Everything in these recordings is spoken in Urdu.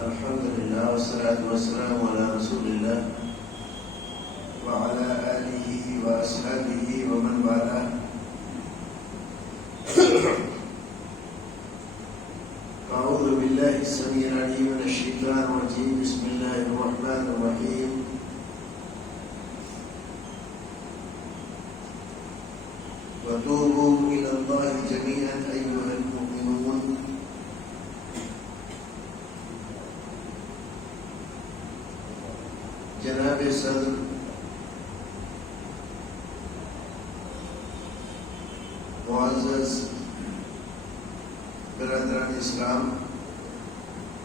الحمد لله والصلاة والسلام على رسول الله وعلى آله وأصحابه ومن والاه. أعوذ بالله السميع العليم من الشيطان الرجيم. بسم الله الرحمن الرحيم. وتوبوا إلى الله جميعا أيها المؤمنون. جناب صدر معزز برادران اسلام،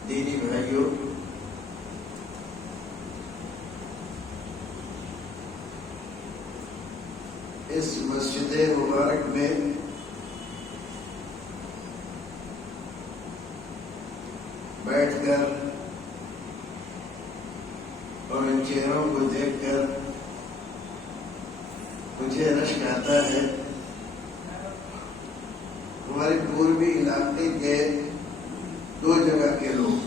دینی بھائیوں، اس مسجد مبارک میں بیٹھ کر اور ان چہروں کو دیکھ کر مجھے رشک آتا ہے. ہمارے پوربی علاقے کے دو جگہ کے لوگ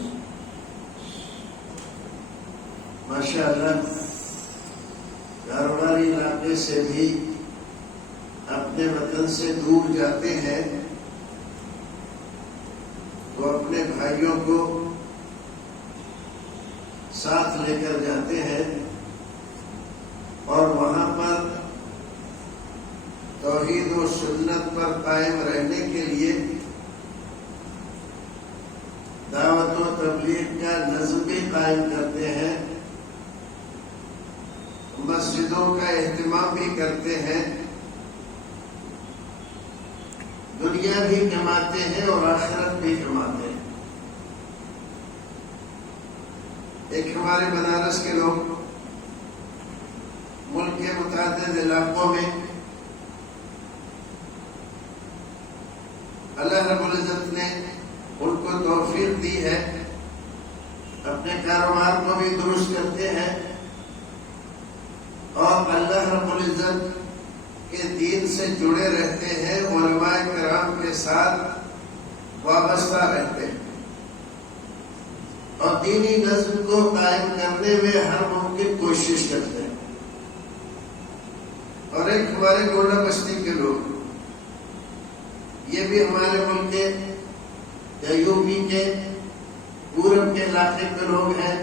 ماشاءاللہ کاروباری علاقے سے بھی اپنے وطن سے دور جاتے ہیں تو اپنے بھائیوں کو ساتھ لے کر جاتے ہیں اور وہاں پر توحید و سنت پر قائم رہنے کے لیے دعوت و تبلیغ کا نظم بھی قائم کرتے ہیں، مسجدوں کا اہتمام بھی کرتے ہیں، دنیا بھی کماتے ہیں اور آخرت بھی کماتے ہیں. ایک ہمارے بنارس کے لوگ ملک کے متعدد علاقوں میں اللہ رب العزت نے ان کو توفیق دی ہے، اپنے کاروبار کو بھی درست کرتے ہیں اور اللہ رب العزت کے دین سے جڑے رہتے ہیں، علماء کرام کے ساتھ وابستہ رہتے ہیں اور دینی نظم کو قائم کرنے میں ہر ممکن کوشش کرتے ہیں. اور ایک ہمارے گوڑا بستی کے لوگ، یہ بھی ہمارے ملک کے یا یو پی کے پورب کے علاقے کے لوگ ہیں،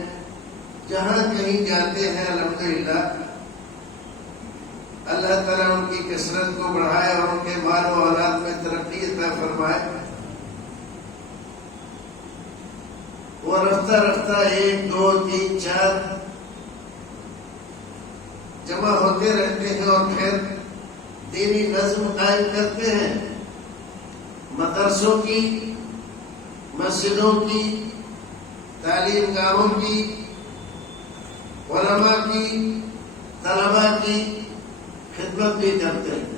جہاں کہیں جاتے ہیں الحمدللہ اللہ تعالیٰ ان کی کثرت کو بڑھائے اور ان کے مال و اولاد میں ترقی عطا فرمائے. وہ رفتہ رفتہ 1 2 3 4 جمع ہوتے رہتے ہیں اور پھر دینی نظم قائم کرتے ہیں. مدرسوں کی، مسجدوں کی، تعلیم گاہوں کی، علماء کی، طلباء کی خدمت بھی کرتے ہیں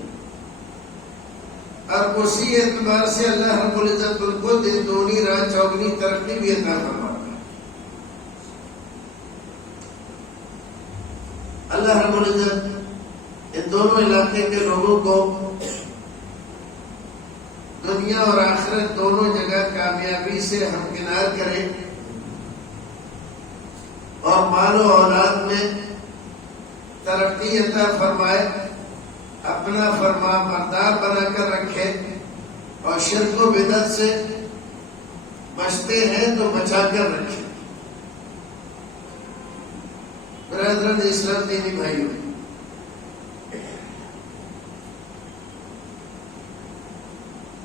اور اسی اعتبار سے اللہ رب العزت ان کو دن دگنی رات چوگنی ترقی بھی عطا فرماتا ہے. اللہ رب العزت ان دونوں علاقے کے لوگوں کو دنیا اور آخرت دونوں جگہ کامیابی سے ہمکنار کرے اور مال و اولاد میں ترقی عطا فرمائے، اپنا فرما بردار بنا کر رکھے اور شرک و بدعت سے بچتے ہیں تو بچا کر رکھے. برادران اسلام، دینی بھائیوں،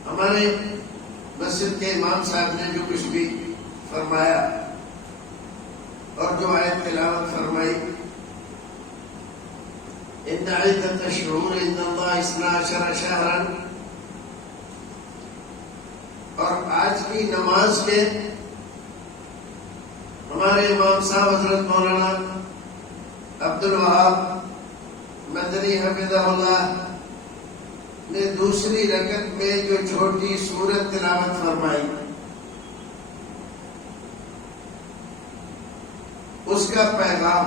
ہمارے مسجد کے امام صاحب نے جو کچھ بھی فرمایا اور جو آیت تلاوت فرمائی، ان عدت الشہور عند اللہ 12 شہرا، اور آج کی نماز کے ہمارے امام صاحب حضرت مولانا عبد الوہاب مدنی حفظہ اللہ نے دوسری رکعت میں جو چھوٹی سورت تلاوت فرمائی، اس کا پیغام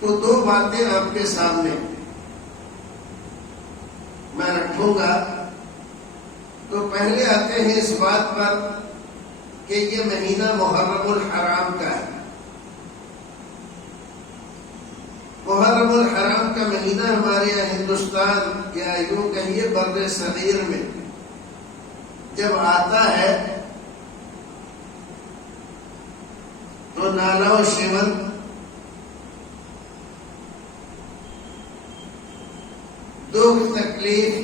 تو 2 باتیں آپ کے سامنے میں رکھوں گا. تو پہلے آتے ہیں اس بات پر کہ یہ مہینہ محرم الحرام کا ہے. محرم الحرام کا مہینہ ہمارے یہاں ہندوستان یا یوں کہیے بر صغیر میں جب آتا ہے تو نالا و شیون دکھ تکلیف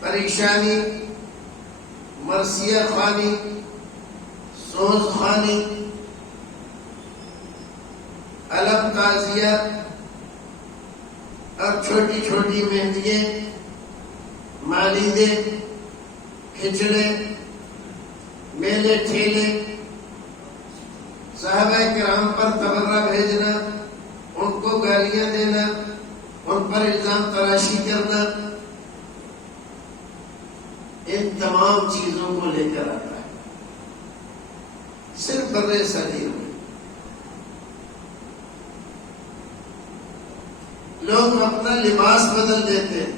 پریشانی مرثیہ خوانی سوز خوانی علم تازیہ اور چھوٹی چھوٹی مہندیاں مالیدے کھچڑے میلے ٹھیلے صحابہ کرام پر تبرہ بھیجنا ان کو گالیاں دینا ان پر الزام تراشی کرنا ان تمام چیزوں کو لے کر آتا ہے صرف بر صغیر میں. لوگ اپنا لباس بدل دیتے ہیں.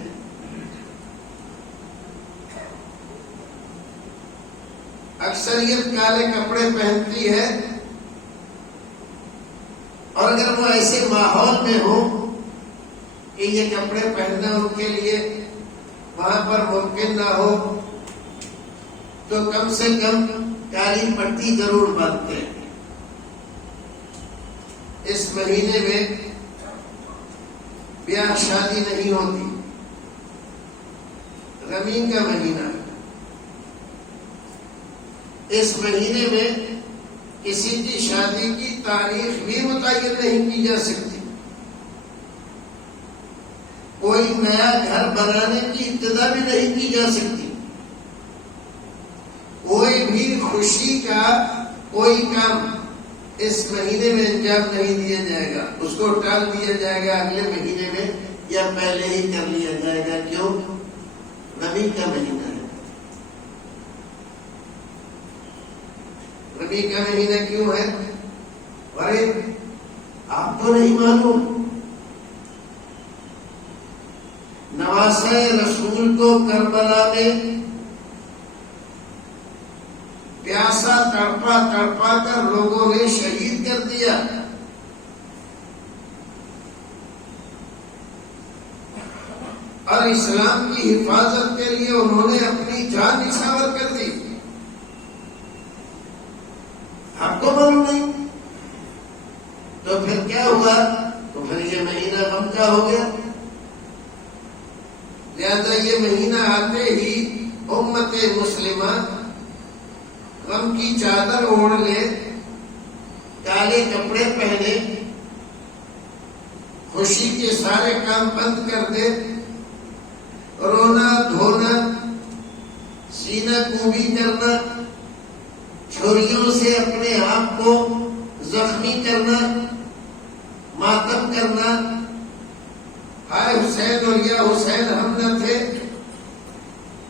اکثریت کالے کپڑے پہنتی ہے اور اگر وہ ایسے ماحول میں ہو کہ یہ کپڑے پہننا ان کے لیے وہاں پر ممکن نہ ہو تو کم سے کم کالی پٹی ضرور باندھتے ہیں. اس مہینے میں بیاہ شادی نہیں ہوتی. غمی کا مہینہ. اس مہینے میں کسی کی شادی کی تاریخ بھی متعین نہیں کی جا سکتی. کوئی نیا گھر بنانے کی ابتدا بھی نہیں کی جا سکتی. کوئی بھی خوشی کا کوئی کام اس مہینے میں انجام نہیں دیا جائے گا. اس کو ٹال دیا جائے گا اگلے مہینے میں یا پہلے ہی کر لیا جائے گا. کیوں؟ ربیع کا مہینہ ہے. ربیع کا مہینہ کیوں ہے؟ ارے آپ کو نہیں معلوم؟ نواسہ رسول کو کربلا میں پیاسا تڑپا تڑپا کر لوگوں نے شہید کر دیا. اور اسلام کی حفاظت کے لیے انہوں نے اپنی جان نچھاور کر دی. آپ کو معلوم نہیں؟ تو پھر کیا ہوا؟ تو پھر یہ مہینہ غم کا ہو گیا. لہذا یہ مہینہ آتے ہی امت مسلمہ غم کی چادر اوڑھ لے, کالے کپڑے پہنے, خوشی کے سارے کام بند کر دے, رونا دھونا سینہ کوبی کرنا, چھریوں سے اپنے آپ کو زخمی کرنا, ماتم کرنا, ہائے حسین اور یا حسین ہم نہ تھے,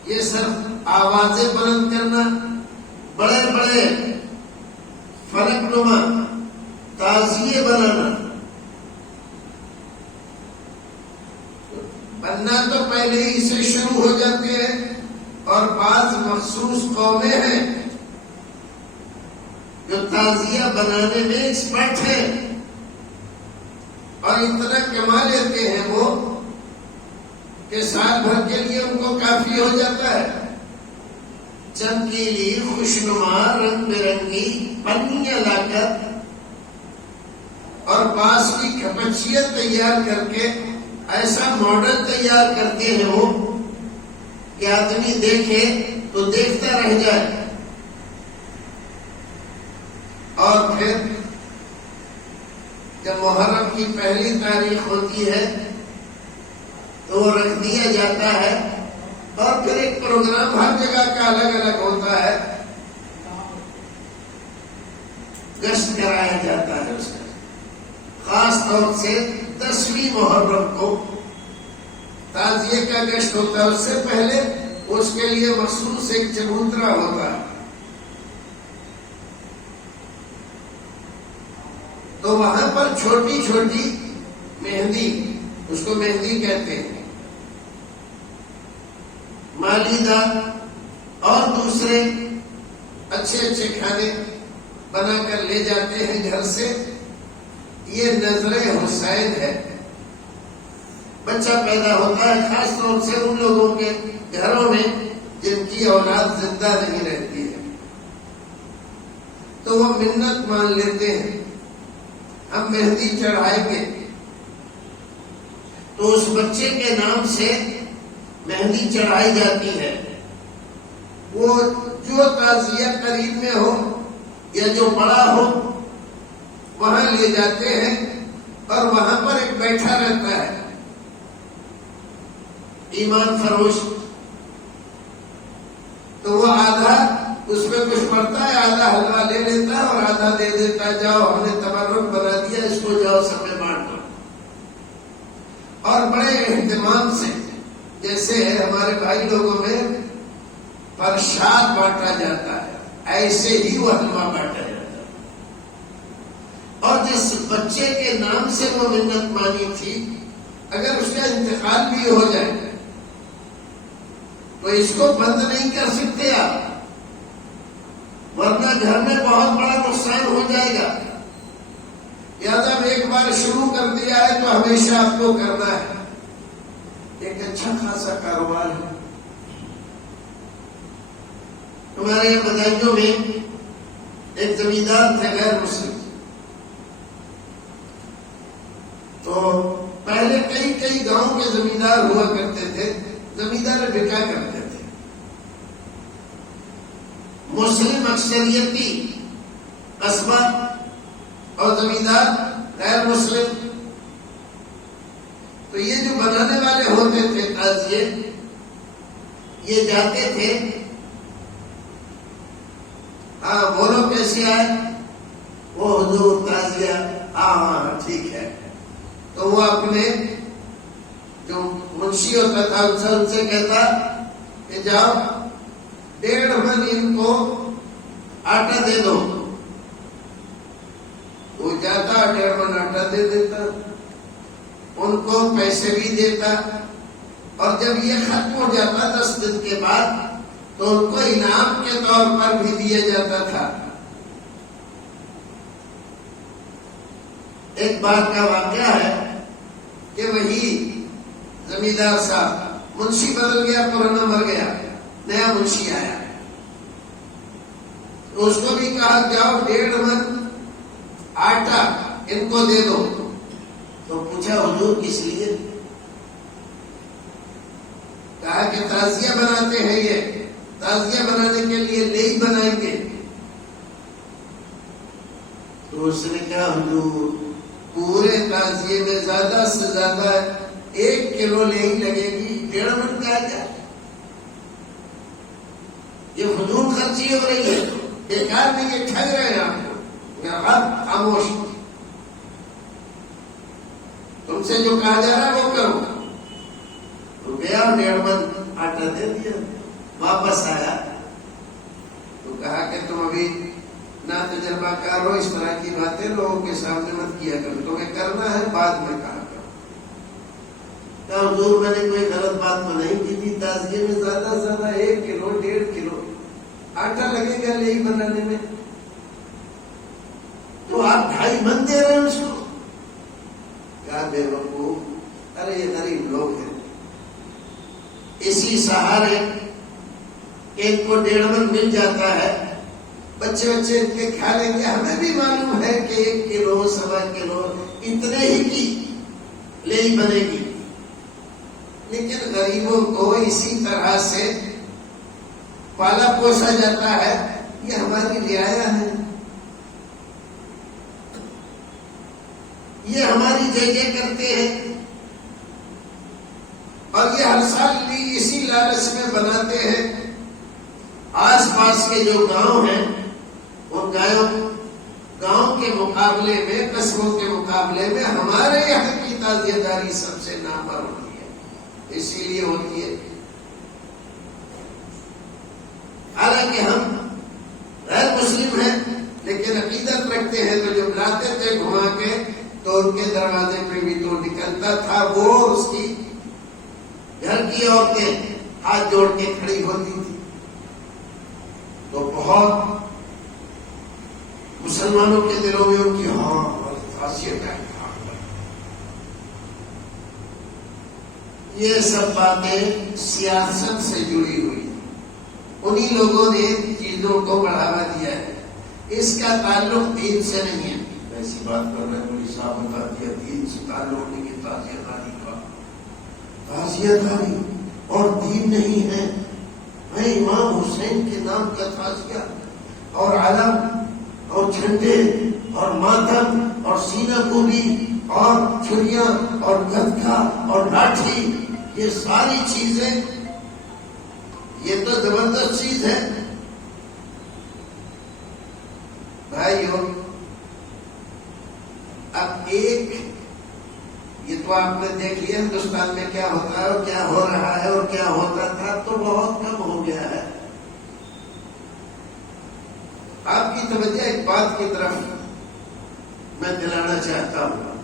یہ سب آوازیں بلند کرنا, بڑے بڑے فلک نما تعزیے بنانا. بننا تو پہلے ہی سے شروع ہو جاتے ہیں, اور بعض مخصوص قومیں ہیں جو تعزیہ بنانے میں ایکسپرٹ ہیں, اور اتنا کما لیتے ہیں وہ کہ سال بھر کے لیے ان کو کافی ہو جاتا ہے. چمکیلی خوشنما رنگ برنگی پنیاں لا کر اور بانس کی کھپچیاں تیار کر کے ایسا ماڈل تیار کرتے ہیں وہ کہ آدمی دیکھے تو دیکھتا رہ جائے. اور پھر جب محرم کی پہلی تاریخ ہوتی ہے تو وہ رکھ دیا جاتا ہے, اور پھر ایک پروگرام ہر جگہ کا الگ الگ ہوتا ہے, گشت کرایا جاتا ہے اس کا. خاص طور سے 10ویں محرم کو تعزیے کا گشت ہوتا ہے. اس سے پہلے اس کے لیے مخصوص ایک چبوترا ہوتا ہے. تو وہاں پر چھوٹی چھوٹی مہندی, اس کو مہندی کہتے ہیں, مالیدہ اور دوسرے اچھے اچھے کھانے بنا کر لے جاتے ہیں گھر سے. یہ نظر حسین ہے. بچہ پیدا ہوتا ہے خاص طور سے ان لوگوں کے گھروں میں جن کی اولاد زندہ نہیں رہتی ہے، تو وہ منت مان لیتے ہیں ہم مہندی چڑھائیں گے. تو اس بچے کے نام سے مہندی چڑھائی جاتی ہے. وہ جو تعزیہ قریب میں ہو یا جو بڑا ہو وہاں لے جاتے ہیں اور وہاں پر ایک بیٹھا رہتا ہے ایمان فروش. تو وہ آدھا اس میں کچھ پڑتا ہے، آدھا حلوہ لے لیتا ہے اور آدھا دے دیتا ہے، جاؤ ہم نے تبرک بنا دیا، اس کو جاؤ سب میں بانٹ دو. اور بڑے اہتمام سے، جیسے ہمارے بھائی لوگوں میں پرشاد بانٹا جاتا ہے، ایسے ہی وہ حلوہ بانٹا جاتا ہے. اور جس بچے کے نام سے وہ منت مانی تھی، اگر اس کا انتقال بھی ہو جائے تو اس کو بند نہیں کر سکتے آپ، ورنہ گھر میں بہت بڑا نقصان ہو جائے گا. یا جب ایک بار شروع کر دیا ہے تو ہمیشہ آپ کو کرنا ہے. ایک اچھا خاصا کاروبار ہے. ہمارے یہاں بدایوں میں ایک زمیندار تھے غیر مسلم. تو پہلے کئی گاؤں کے زمیندار ہوا کرتے تھے. زمیندار بکا کرتے تھے. مسلم اکثریتی قصبہ اور زمیندار غیر مسلم. تو یہ جو بنانے والے ہوتے تھے تعزیے، یہ جاتے تھے، ہاں بولو کیسے آئے؟ وہ حضور تعزیہ، ہاں ٹھیک ہے. تو وہ اپنے جو منشی ہوتا تھا ان سے کہتا کہ جاؤ 1.5 من ان کو آٹا دے دو. وہ جاتا 1.5 من آٹا دے دیتا، ان کو پیسے بھی دیتا. اور جب یہ ختم ہو جاتا 10 دن کے بعد تو ان کو انعام کے طور پر بھی دیا جاتا تھا. ایک بار کا واقعہ ہے کہ وہی زمیندار صاحب، منشی بدل گیا، پرانا مر گیا، نیا منشی آیا. تو اس کو بھی کہا جاؤ 1.5 من آٹا ان کو دے دو. تو پوچھا حضور کس لیے؟ کہا کہ تعزیہ بناتے ہیں، یہ تعزیہ بنانے کے لیے لئی بنائیں گے. تو اس نے کہا حضور پورے تعزیے میں زیادہ سے زیادہ 1 کلو لئی لگے گی، 1.5 من کا کیا؟ یہ فضول خرچی ہو رہی ہے، بیکار نہیں، یہ ٹھگ رہے ہیں آپ کو. اب خاموش، تم سے جو کہا جا رہا ہے وہ کرو. تو گیا 1.5 من آٹا دے دیا. واپس آیا تو کہا کہ تم ابھی نہ تجربہ کار ہو، اس طرح کی باتیں لوگوں کے سامنے مت کیا کرو، تمہیں کرنا ہے بعد میں کہا کرو. کہا حضور میں نے کوئی غلط بات تو نہیں کی تھی، تعزیے میں زیادہ سے زیادہ 1 کلو 1.5 کلو آٹا لگے گا لئی بنانے میں، تو آپ 2.5 من دے رہے ہیں اس کو. کہا بے وقوف، ارے یہ غریب لوگ ہیں، اسی سہارے ایک کو 1.5 من مل جاتا ہے، بچے ان کے کھا لیں گے. ہمیں بھی معلوم ہے کہ 1 کلو 1.25 کلو اتنے ہی کی لئی بنے گی، لیکن غریبوں کو اسی طرح سے پالا پوسا جاتا ہے. یہ ہماری رعایا ہے، یہ ہماری جگہ کرتے ہیں، اور یہ ہر سال بھی اسی لالچ میں بناتے ہیں. آس پاس کے جو گاؤں ہیں وہ گاؤں کے مقابلے میں، قصبوں کے مقابلے میں ہمارے یہاں کی تعزیہ داری سب سے نامور ہوتی ہے. اسی لیے ہوتی ہے، حالانکہ ہم غیر مسلم ہیں لیکن عقیدت رکھتے ہیں. تو جب لاتے تھے گھما کے تو ان کے دروازے پہ بھی تو نکلتا تھا، وہ اس کی گھر کی عورتیں ہاتھ جوڑ کے کھڑی ہوتی تھی. تو بہت مسلمانوں کے دلوں میں ان کی خاصیت ہے. یہ سب باتیں سیاست سے جڑی ہوئی، انہی لوگوں نے چیزوں کو بڑھاوا دیا ہے. اس کا تعلق دین سے نہیں ہے. ایسی بات کر رہے ہیں مولوی صاحب بتا دیا دین سے تعلق نہیں ہے. تعزیہ داری کا تعزیہ داری اور دین نہیں ہے. میں امام حسین کے نام کا تعزیہ اور علم اور جھنڈے اور ماتم اور سینہ کوبی اور چھریاں اور گدھا اور لاٹھی، یہ ساری چیزیں یہ تو زبردست چیز ہے بھائیو. اب ایک یہ تو آپ نے دیکھ لیا ہندوستان میں کیا ہوتا ہے اور کیا ہو رہا ہے اور کیا ہوتا تھا تو بہت کم ہو گیا ہے. آپ کی توجہ ایک بات کی طرف میں دلانا چاہتا ہوں.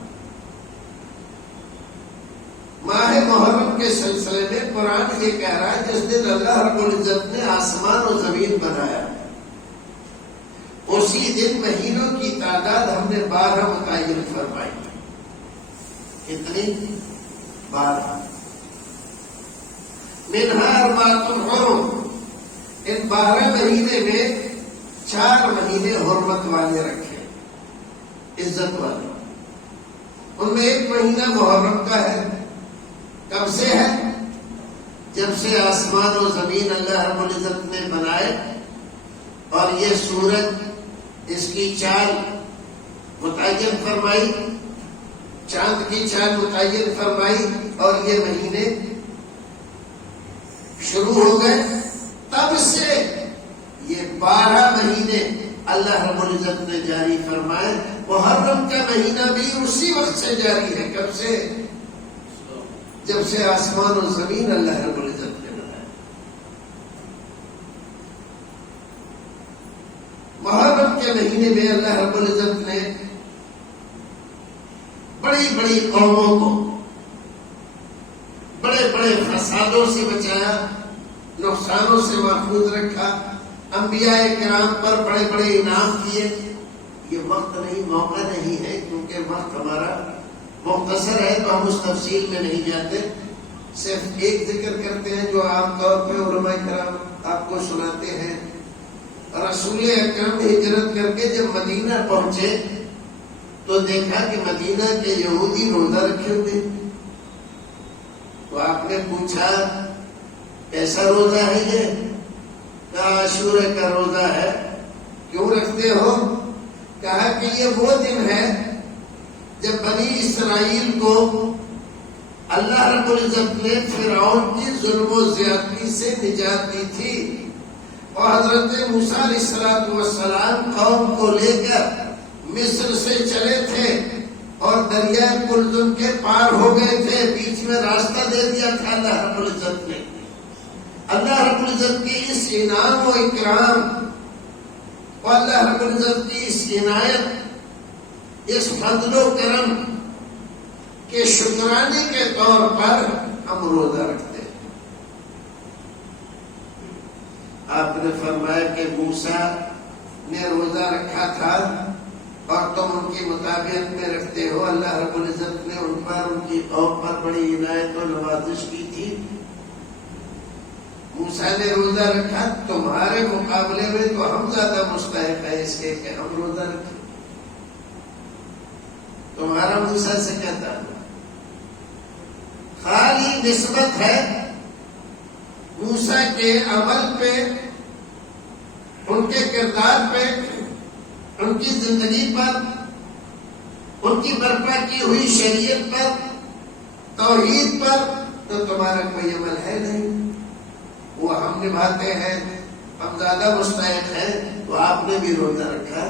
ماہ محرم کے سلسلے میں قرآن یہ کہہ رہا ہے جس دن اللہ رب العزت نے آسمان و زمین بنایا اسی دن مہینوں کی تعداد ہم نے 12 متعین فرمائی. کتنی؟ 12. منہا اربعۃ حرم. ان 12 مہینے میں 4 مہینے حرمت والے رکھے، عزت والے. ان میں ایک مہینہ محرم کا ہے. کب سے ہے؟ جب سے آسمان و زمین اللہ رب العزت نے بنائے اور یہ سورج اس کی چال متعین فرمائی، چاند کی چال متعین فرمائی اور یہ مہینے شروع ہو گئے. تب سے یہ 12 مہینے اللہ رب العزت نے جاری فرمائے. محرم کا مہینہ بھی اسی وقت سے جاری ہے. کب سے؟ جب سے آسمان و زمین اللہ رب العزت نے بنایا. محرم کے مہینے میں اللہ رب العزت نے بڑی بڑی قوموں کو بڑے بڑے فسادوں سے بچایا، نقصانوں سے محفوظ رکھا. انبیاء کرام پر بڑے بڑے انعام کیے. یہ وقت نہیں، موقع نہیں ہے کیونکہ وقت ہمارا مختصر ہے تو ہم اس تفصیل میں نہیں جاتے. صرف ایک ذکر کرتے ہیں جو عام طور پہ علماء کرام آپ کو سناتے ہیں. رسول اکرم ہجرت کر کے جب مدینہ پہنچے تو دیکھا کہ مدینہ کے یہودی روزہ رکھے ہوئے. تو آپ نے پوچھا کیسا روزہ ہے یہ؟ کہا عاشورہ کا روزہ ہے. کیوں رکھتے ہو؟ کہا کہ یہ وہ دن ہے جب بنی اسرائیل کو اللہ رب العزت نے فرعون کی ظلم و زیادتی سے نجات دی تھی اور حضرت موسیٰ علیہ السلام قوم کو لے کر مصر سے چلے تھے اور دریائے کلزم کے پار ہو گئے تھے. بیچ میں راستہ دے دیا تھا اللہ رب العزت نے. اللہ رب العزت کی اس انعام و اکرام اور اللہ رب العزت کی اس عنایت، اس فضل و کرم کے شکرانے کے طور پر ہم روزہ رکھتے ہیں. آپ نے فرمایا کہ موسیٰ نے روزہ رکھا تھا اور تم ان کی مطابقت میں رکھتے ہو. اللہ رب العزت نے ان پر، ان کی قوم پر بڑی عنایت و نوازش کی تھی. موسیٰ نے روزہ رکھا، تمہارے مقابلے میں تو ہم زیادہ مستحق ہے اس کے کہ ہم روزہ رکھیں. تمہارا موسیٰ سے کیا تعلق؟ خالی نسبت ہے موسیٰ کے عمل پہ، ان کے کردار پہ، ان کی زندگی پر، ان کی برپا کی ہوئی شریعت پر، توحید پر. تو تمہارا کوئی عمل ہے نہیں. وہ ہم نبھاتے ہیں، ہم زیادہ مستحق ہیں. تو آپ نے بھی روزہ رکھا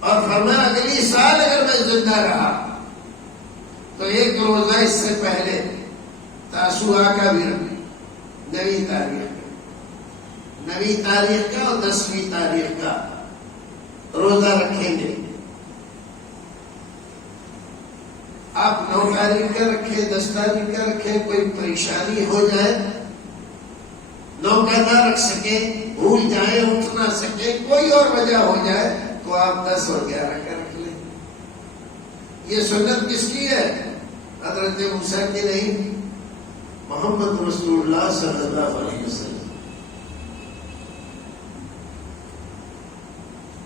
اور فرمایا اگلی سال اگر میں زندہ رہا تو ایک روزہ اس سے پہلے تاسوعا کا بھی رکھیں، 9 تاریخ کا اور 10 تاریخ کا روزہ رکھیں گے. آپ 9 تاریخ کا رکھیں، 10 تاریخ کا رکھیں. کوئی پریشانی ہو جائے 9 کا نہ رکھ سکے بھول جائیں اٹھ نہ سکے کوئی اور وجہ ہو جائے تو آپ 10 اور 11 کا رکھ لیں. یہ سنت کس کی ہے؟ حضرت موسیٰ کی نہیں، محمد رسول اللہ صلی اللہ علیہ وسلم.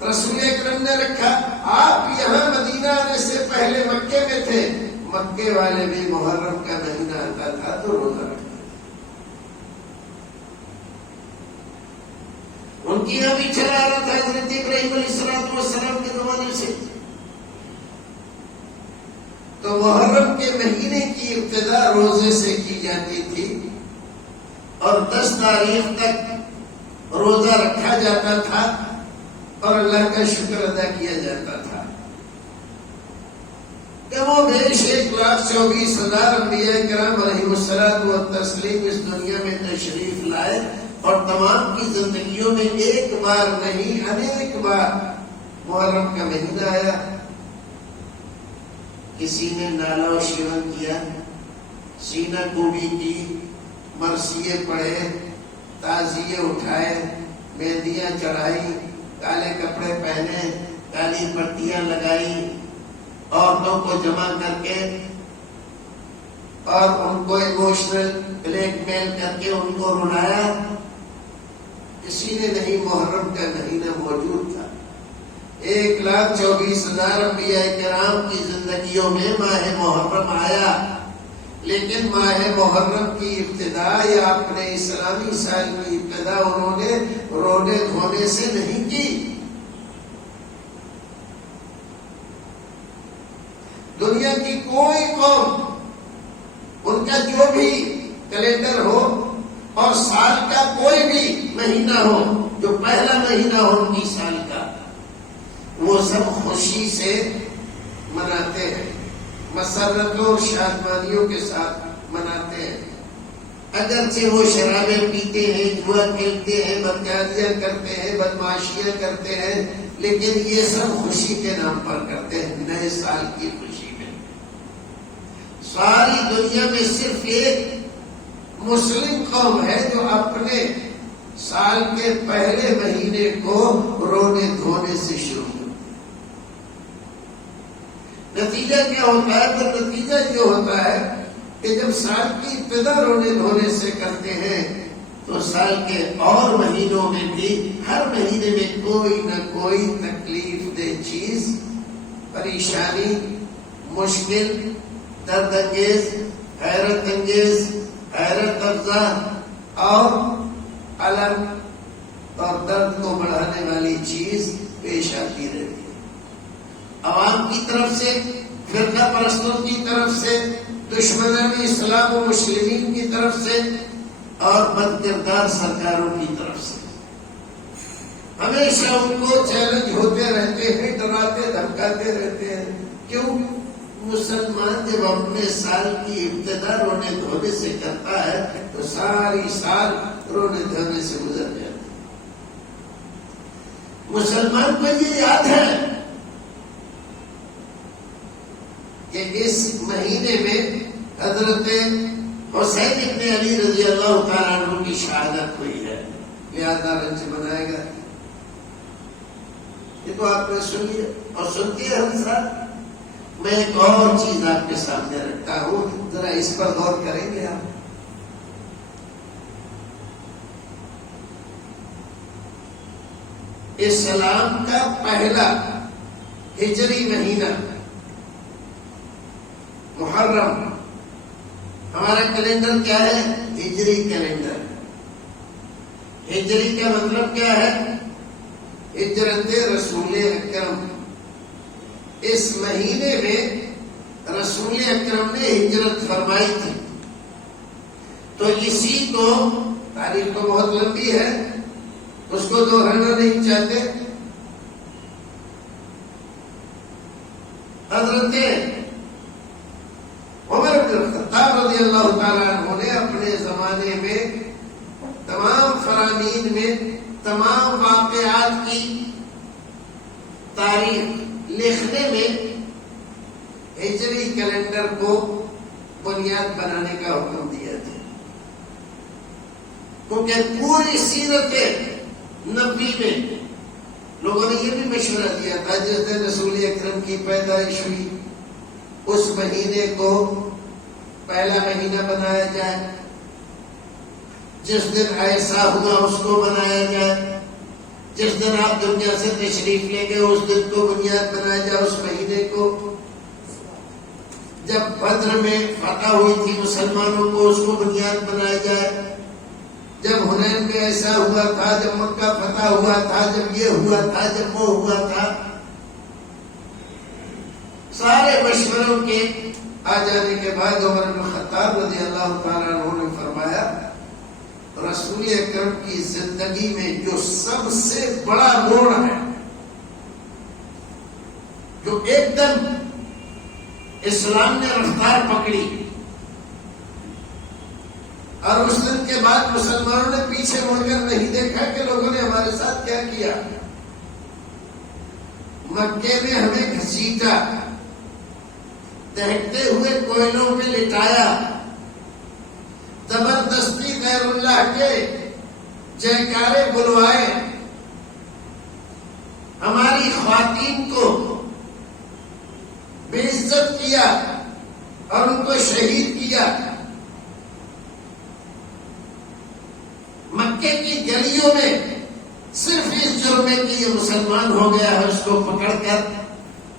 رسول اکرم نے رکھا. آپ یہاں مدینہ آنے سے پہلے مکے میں تھے، مکے والے بھی محرم کا مہینہ آتا تھا تو روزہ رکھتے. ان کی یہاں بھی چلا آ رہا تھا حضرت ابراہیم علیہ السلام کے زمانے سے. تو محرم کے مہینے کی ابتدا روزے سے کی جاتی تھی اور 10 تاریخ تک روزہ رکھا جاتا تھا اور اللہ کا شکر ادا کیا جاتا تھا. کم و بیش 1,24,000 انبیاء کرام علیہ الصلوۃ والتسلیم اس دنیا میں تشریف لائے اور تمام کی زندگیوں میں ایک بار نہیں انیک بار محرم کا مہینہ آیا. کسی نے نالا و شیون کیا، سینہ کوبی کی، مرثیے پڑھے، تعزیے اٹھائے، مہندیاں چڑھائی، کالے کپڑے پہنے، کالی پٹیاں لگائی، عورتوں کو جمع کر کے اور ان کو ایموشنل بلیک میل کر کے ان کو رلایا. کسی نے نہیں. محرم کا مہینہ موجود تھا. 1,24,000 انبیاء کرام کی زندگیوں میں ماہ محرم آیا، لیکن ماہ محرم کی ابتدا یا اپنے اسلامی سال کی ابتدا انہوں نے رونے دھونے سے نہیں کی. دنیا کی کوئی قوم ان کا جو بھی کیلنڈر ہو اور سال کا کوئی بھی مہینہ ہو جو پہلا مہینہ ہو ان کی سال کا، وہ سب خوشی سے مناتے ہیں، مسرتوں اور شادمانیوں کے ساتھ مناتے ہیں. اگرچہ وہ شرابیں پیتے ہیں، جوا کھیلتے ہیں، بدکاریاں کرتے ہیں، بدمعاشیاں کرتے ہیں، لیکن یہ سب خوشی کے نام پر کرتے ہیں، نئے سال کی خوشی میں. ساری دنیا میں صرف ایک مسلم قوم ہے جو اپنے سال کے پہلے مہینے کو رونے دھونے سے شروع کرتے. نتیجہ کیا ہوتا ہے؟ تو نتیجہ یہ ہوتا ہے کہ جب سال کی ابتدا رونے دھونے سے کرتے ہیں تو سال کے اور مہینوں میں بھی ہر مہینے میں کوئی نہ کوئی تکلیف دہ چیز، پریشانی، مشکل، درد انگیز، حیرت انگیز، حیرت افزا اور الم اور درد کو بڑھانے والی چیز پیش آتی رہتی ہے. عوام کی طرف سے، فرقہ پرستوں کی طرف سے، دشمنان اسلام و مسلمین کی طرف سے اور بد کردار سرکاروں کی طرف سے. ہمیشہ ان کو چیلنج ہوتے رہتے ہیں، ڈراتے دھمکاتے رہتے ہیں. کیوں؟ مسلمان جب اپنے سال کی ابتدا رونے دھونے سے کرتا ہے تو ساری سال رونے دھونے سے گزر جاتی ہے. مسلمان کو یہ یاد ہے کہ اس مہینے میں حضرت حسین ابن علی رضی اللہ تعالیٰ عنہ کی شہادت ہوئی ہے، لہذا رنج منائے گا. یہ تو آپ نے سنی اور سنتی ہے ہم ساتھ. میں ایک اور چیز آپ کے سامنے رکھتا ہوں، ذرا اس پر غور کریں گے آپ. اسلام کا پہلا ہجری مہینہ محرم، ہمارا کیلنڈر کیا ہے؟ ہجری کیلنڈر. ہجری کا مطلب کیا ہے؟ ہجرت رسول اکرم. اس مہینے میں رسول اکرم نے ہجرت فرمائی تھی. تو اسی کو، تاریخ تو بہت لمبی ہے، اس کو دہرانا نہیں چاہتے. حضرت عمر بن الخطاب رضی اللہ تعالیٰ عنہ نے اپنے زمانے میں تمام فرامین میں تمام واقعات کی تاریخ لکھنے میں ہجری کیلنڈر کو بنیاد بنانے کا حکم دیا تھا، کیونکہ پوری سیرت 90 میں لوگوں نے یہ بھی مشورہ دیا تھا جس دن رسول اکرم کی پیدائش ہوئی اس مہینے کو پہلا مہینہ بنایا جائے، جس دن ایسا ہوا اس کو بنایا جائے، جس دن آپ دنیا سے تشریف لیں گے اس دن کو بنیاد بنایا جائے، اس مہینے کو جب بدر میں فتح ہوئی تھی مسلمانوں کو اس کو بنیاد بنایا جائے، جب حنین میں ایسا ہوا تھا، جب مکہ فتح ہوا تھا، جب یہ ہوا تھا، جب وہ ہوا تھا، سارے مشوروں کے آ جانے کے بعد عمر بن خطاب رضی اللہ تعالیٰ عنہ نے فرمایا رسول اکرم کی زندگی میں جو سب سے بڑا موڑ ہے، جو ایک دم اسلام نے رفتار پکڑی اور اس دن کے بعد مسلمانوں نے پیچھے مڑ کر نہیں دیکھا کہ لوگوں نے ہمارے ساتھ کیا کیا، مکے میں ہمیں گھسیٹا، دہتے ہوئے کوئلوں پہ لٹایا، زبردستی غیر اللہ کے جیکارے بلوائے، ہماری خواتین کو بے عزت کیا اور ان کو شہید کیا، مکے کی گلیوں میں صرف اس جرم میں کہ یہ مسلمان ہو گیا ہے اس کو پکڑ کر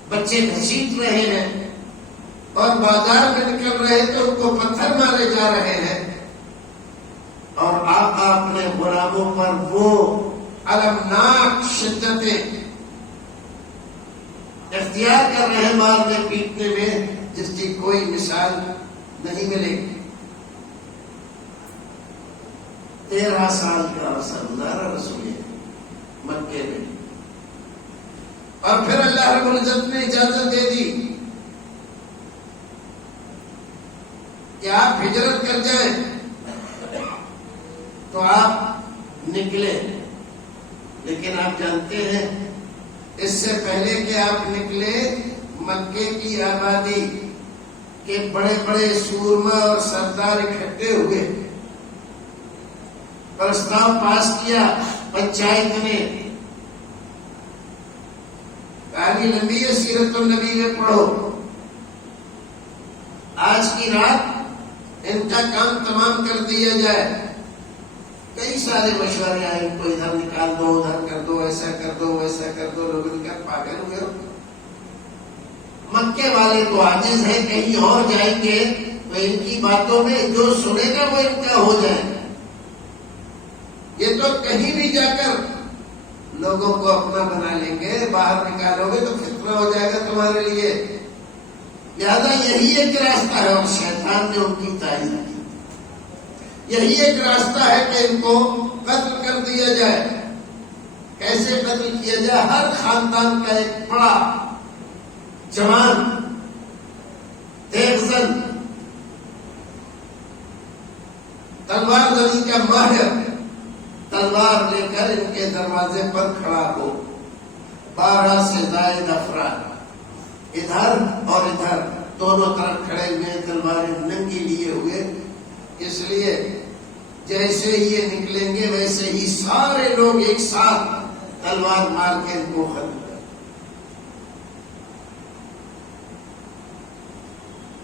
بچے گھسیٹ رہے ہیں اور بازار میں نکل رہے تو ان کو پتھر مارے جا رہے ہیں، اور آقا اپنے غلاموں پر وہ المناک شدتیں اختیار کر رہے ہیں مارنے پیٹنے میں جس کی کوئی مثال نہیں ملے گی۔ 13 سال کا عرصہ گزارا رسول مکے میں، اور پھر اللہ رب العزت نے اجازت دے دی کہ آپ ہجرت کر جائیں، تو آپ نکلے، لیکن آپ جانتے ہیں اس سے پہلے کہ آپ نکلے مکے کی آبادی کے بڑے بڑے سورما اور سردار اکٹھے ہوئے، پرستاؤ پاس کیا پنچایت نے، کہانی لمبی ہے سیرت النبی میں پڑھو، آج کی رات ان کا کام تمام کر دیا جائے، کئی سارے مشورے آئے، ان کو ادھر نکال دو، ادھر کر دو، ایسا کر دو، ویسا کر دو، لوگ ان کا پاگل ہوئے ہو، مکے والے تو عاجز ہیں، کہیں اور جائیں گے تو ان کی باتوں میں جو سنے گا وہ ان کا ہو جائے، یہ تو کہیں بھی جا کر لوگوں کو اپنا بنا لیں گے، باہر نکالو گے تو فتنہ ہو جائے گا تمہارے لیے، لہذا یہی ایک راستہ ہے، اور شیطان نے ان کی تعریف کی، یہی ایک راستہ ہے کہ ان کو قتل کر دیا جائے۔ کیسے قتل کیا جائے؟ ہر خاندان کا ایک بڑا جوان تیغزن تلوار زنی کا ماہر تلوار لے کر ان کے دروازے پر کھڑا ہو، 12 سے زائد افراد ادھر اور ادھر دونوں طرف کھڑے ہوئے، تلواریں ننگی لیے ہوئے، اس لیے جیسے یہ نکلیں گے ویسے ہی سارے لوگ ایک ساتھ تلوار مار کے ان کو ختم کر،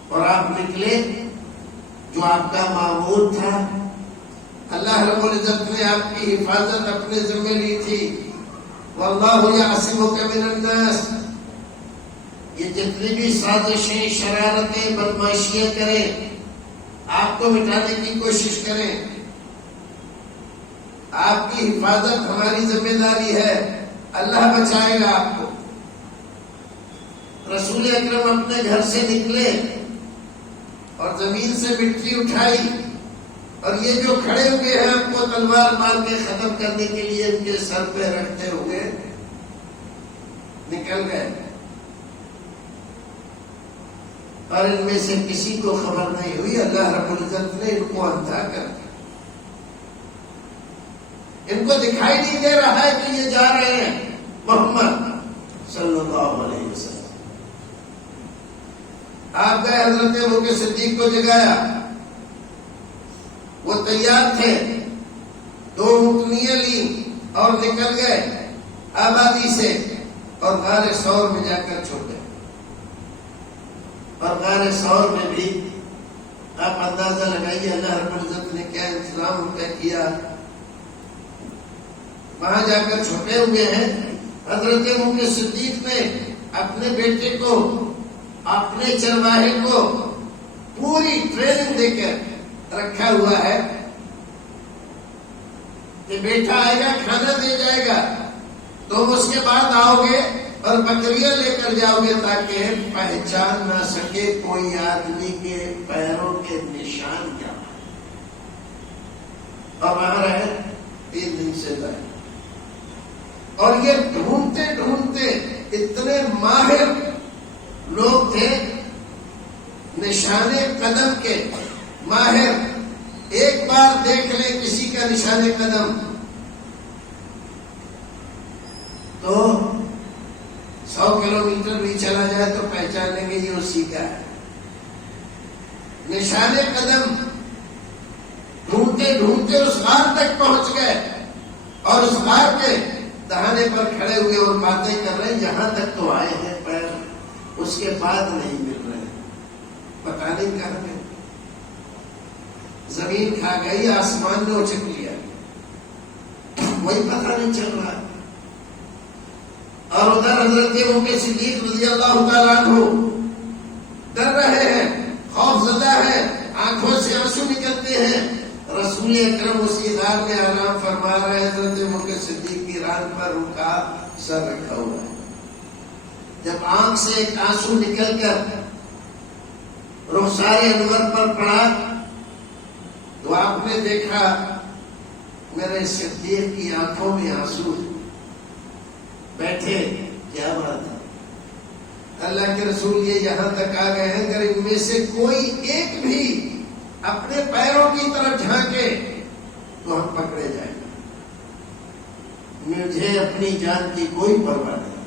اور آپ نکلے، جو آپ کا معمول تھا، اللہ رب العزت نے آپ کی حفاظت اپنے ذمہ لی تھی، واللہ یعصمک من الناس، یہ جتنی بھی سازشیں، شرارتیں، بدمعاشیاں کریں، آپ کو مٹانے کی کوشش کریں، آپ کی حفاظت ہماری ذمہ داری ہے، اللہ بچائے گا آپ کو۔ رسول اکرم اپنے گھر سے نکلے اور زمین سے مٹی اٹھائی، اور یہ جو کھڑے ہوئے ہیں آپ کو تلوار مار کے ختم کرنے کے لیے ان کے سر پہ رکھتے ہوئے نکل گئے، اور ان میں سے کسی کو خبر نہیں ہوئی، اللہ رب العزت نے ان کو اندھا کر دیا، ان کو دکھائی نہیں دے رہا ہے کہ یہ جا رہے ہیں محمد صلی اللہ علیہ وسلم۔ آپ گئے، حضرت ابوبکر صدیق کو جگایا، وہ تیار تھے، 2 اونٹنیاں لی، اور نکل گئے آبادی سے اور غار ثور میں جا کر چھپ گئے. اور غار ثور میں بھی آپ اندازہ لگائیے اللہ رب العزت نے کیا انتظام ان کا کیا. وہاں جا کر چھپے ہوئے ہیں. حضرت ابوبکر صدیق نے اپنے بیٹے کو، اپنے چرواہے کو پوری ٹریننگ دے کر رکھا ہوا ہے کہ بیٹا آئے گا کھانا دے جائے گا، تم اس کے بعد آؤ گے اور بکریاں لے کر جاؤ گے تاکہ پہچان نہ سکے کوئی آدمی کے پیروں کے نشان کیا. اور وہاں رہے 3 دن سے رہے. اور یہ ڈھونڈتے ڈھونڈتے اتنے ماہر لوگ تھے، نشانے قدم کے ماہر. ایک بار دیکھ لیں کسی کا نشانے قدم تو 100 کلومیٹر بھی چلا جائے تو پہچان لیں گے یہ اسی کا ہے. نشانے قدم ڈھونڈتے ڈھونڈتے اس غار تک پہنچ گئے اور اس غار کے دہانے پر کھڑے ہوئے اور باتیں کر رہے ہیں. یہاں تک تو آئے ہیں پیر، اس کے بعد نہیں مل رہے. پتہ نہیں کہاں گئے. زمین کھا گئی، آسمان نے اچک لیا، وہی پتہ نہیں چل رہا. اور ادھر حضرت ابوبکر صدیق رضی اللہ تعالیٰ عنہ ڈر رہے ہیں، خوف زدہ ہیں، آنکھوں سے آنسو نکلتے ہیں. رسول اکرم اسی غار میں آرام فرما رہے ہیں. حضرت ابوبکر صدیق کی ران پر رکا سر رکھا ہوا ہے. جب آنکھ سے ایک آنسو نکل کر رخسار انور پر پڑا تو آپ نے دیکھا میرے صدیق کی آنکھوں میں آنسو. بیٹھے، کیا بات ہے. اللہ کے رسول یہ یہاں تک آ گئے ہیں، اگر ان میں سے کوئی ایک بھی اپنے پیروں کی طرف جھانکے تو ہم پکڑے جائیں گے. مجھے اپنی جان کی کوئی پرواہ نہیں،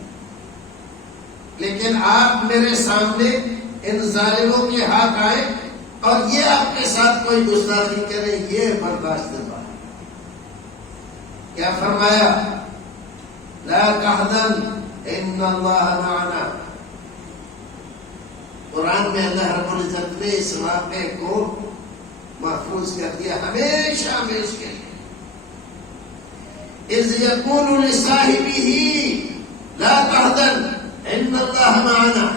لیکن آپ میرے سامنے ان ظالموں کے ہاتھ آئے اور یہ آپ کے ساتھ کوئی گستاخی کرے، یہ برداشت نہیں. کیا فرمایا؟ لا تحزن ان اللہ معنا. قرآن میں اللہ رب العزت نے اس واقعے کو محفوظ کر دیا ہمیشہ ہمیشہ کے لیے. اذ یقول لصاحبہ لا تحزن ان اللہ معنا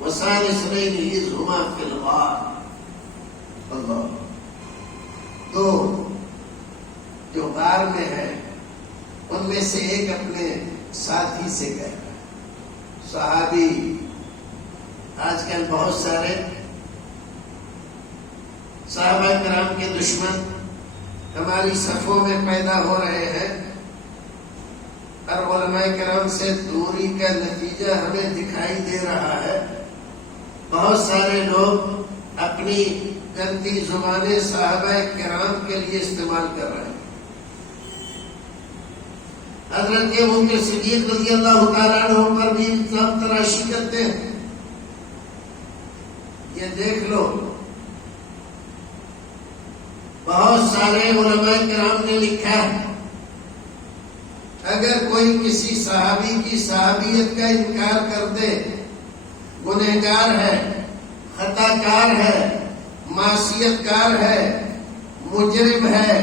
وثانی اثنین اذ ہما فی الغار. اللہ. تو جو غار میں ہے ان میں سے ایک اپنے ساتھی سے کہہ رہا ہے. صحابی آج کل بہت سارے صحابہ کرام کے دشمن ہماری صفوں میں پیدا ہو رہے ہیں، اور علماء کرام سے دوری کا نتیجہ ہمیں دکھائی دے رہا ہے. بہت سارے لوگ اپنی گندی زبانیں صحابہ کرام کے لیے استعمال کر رہے ہیں. حضرت ابوبکر صدیق رضی اللہ تعالیٰ عنہ پر بھی الزام تراشی کرتے ہیں. یہ دیکھ لو، بہت سارے علماء کرام نے لکھا ہے اگر کوئی کسی صحابی کی صحابیت کا انکار کر دے، گنہگار ہے، خطا کار ہے، معصیت کار ہے، مجرم ہے،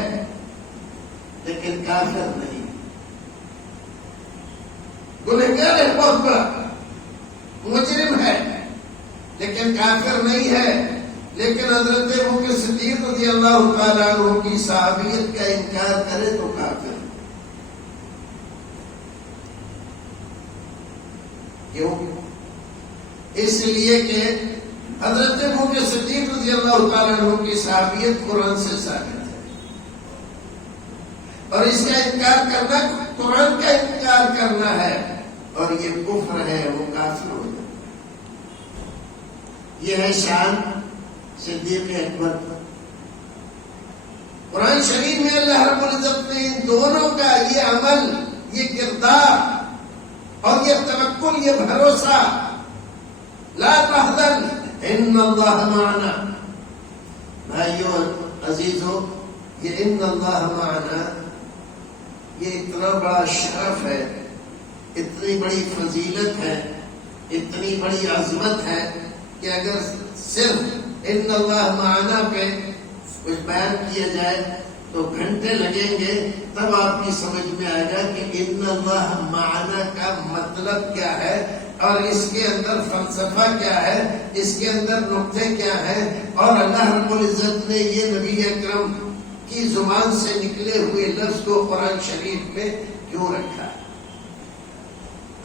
لیکن کافر نہیں. گنہگار ہے، بہت بڑا مجرم ہے لیکن کافر نہیں ہے. لیکن حضرت ابوبکر صدیق رضی اللہ تعالیٰ عنہ کی صحابیت کا انکار کرے تو کافر. کیوں؟ اس لیے کہ حضرت ابوبکر صدیق رضی اللہ تعالیٰ عنہ کی صحابیت قرآن سے ثابت ہے، اور اس کا انکار کرنا قرآن کا انکار کرنا ہے، اور یہ کفر ہے، وہ کافر ہو جائے. یہ ہے شان صدیق اکبر. قرآن شریف میں اللہ رب العزت نے ان دونوں کا یہ عمل، یہ کردار اور یہ توکل، یہ بھروسہ، لا تحزن ان اللہ معنا. بھائیو عزیزو، یہ ان اللہ معنا یہ اتنا بڑا شرف ہے، اتنی بڑی فضیلت ہے، اتنی بڑی عظمت ہے کہ اگر صرف ان اللہ معنا پہ کچھ بیان کیا جائے تو گھنٹے لگیں گے، تب آپ کی سمجھ میں آئے گا کہ ان اللہ معنا کا مطلب کیا ہے اور اس کے اندر فلسفہ کیا ہے، اس کے اندر نقطے کیا ہیں، اور اللہ رب العزت نے یہ نبی اکرم کی زبان سے نکلے ہوئے لفظ کو قرآن شریف میں کیوں رکھا۔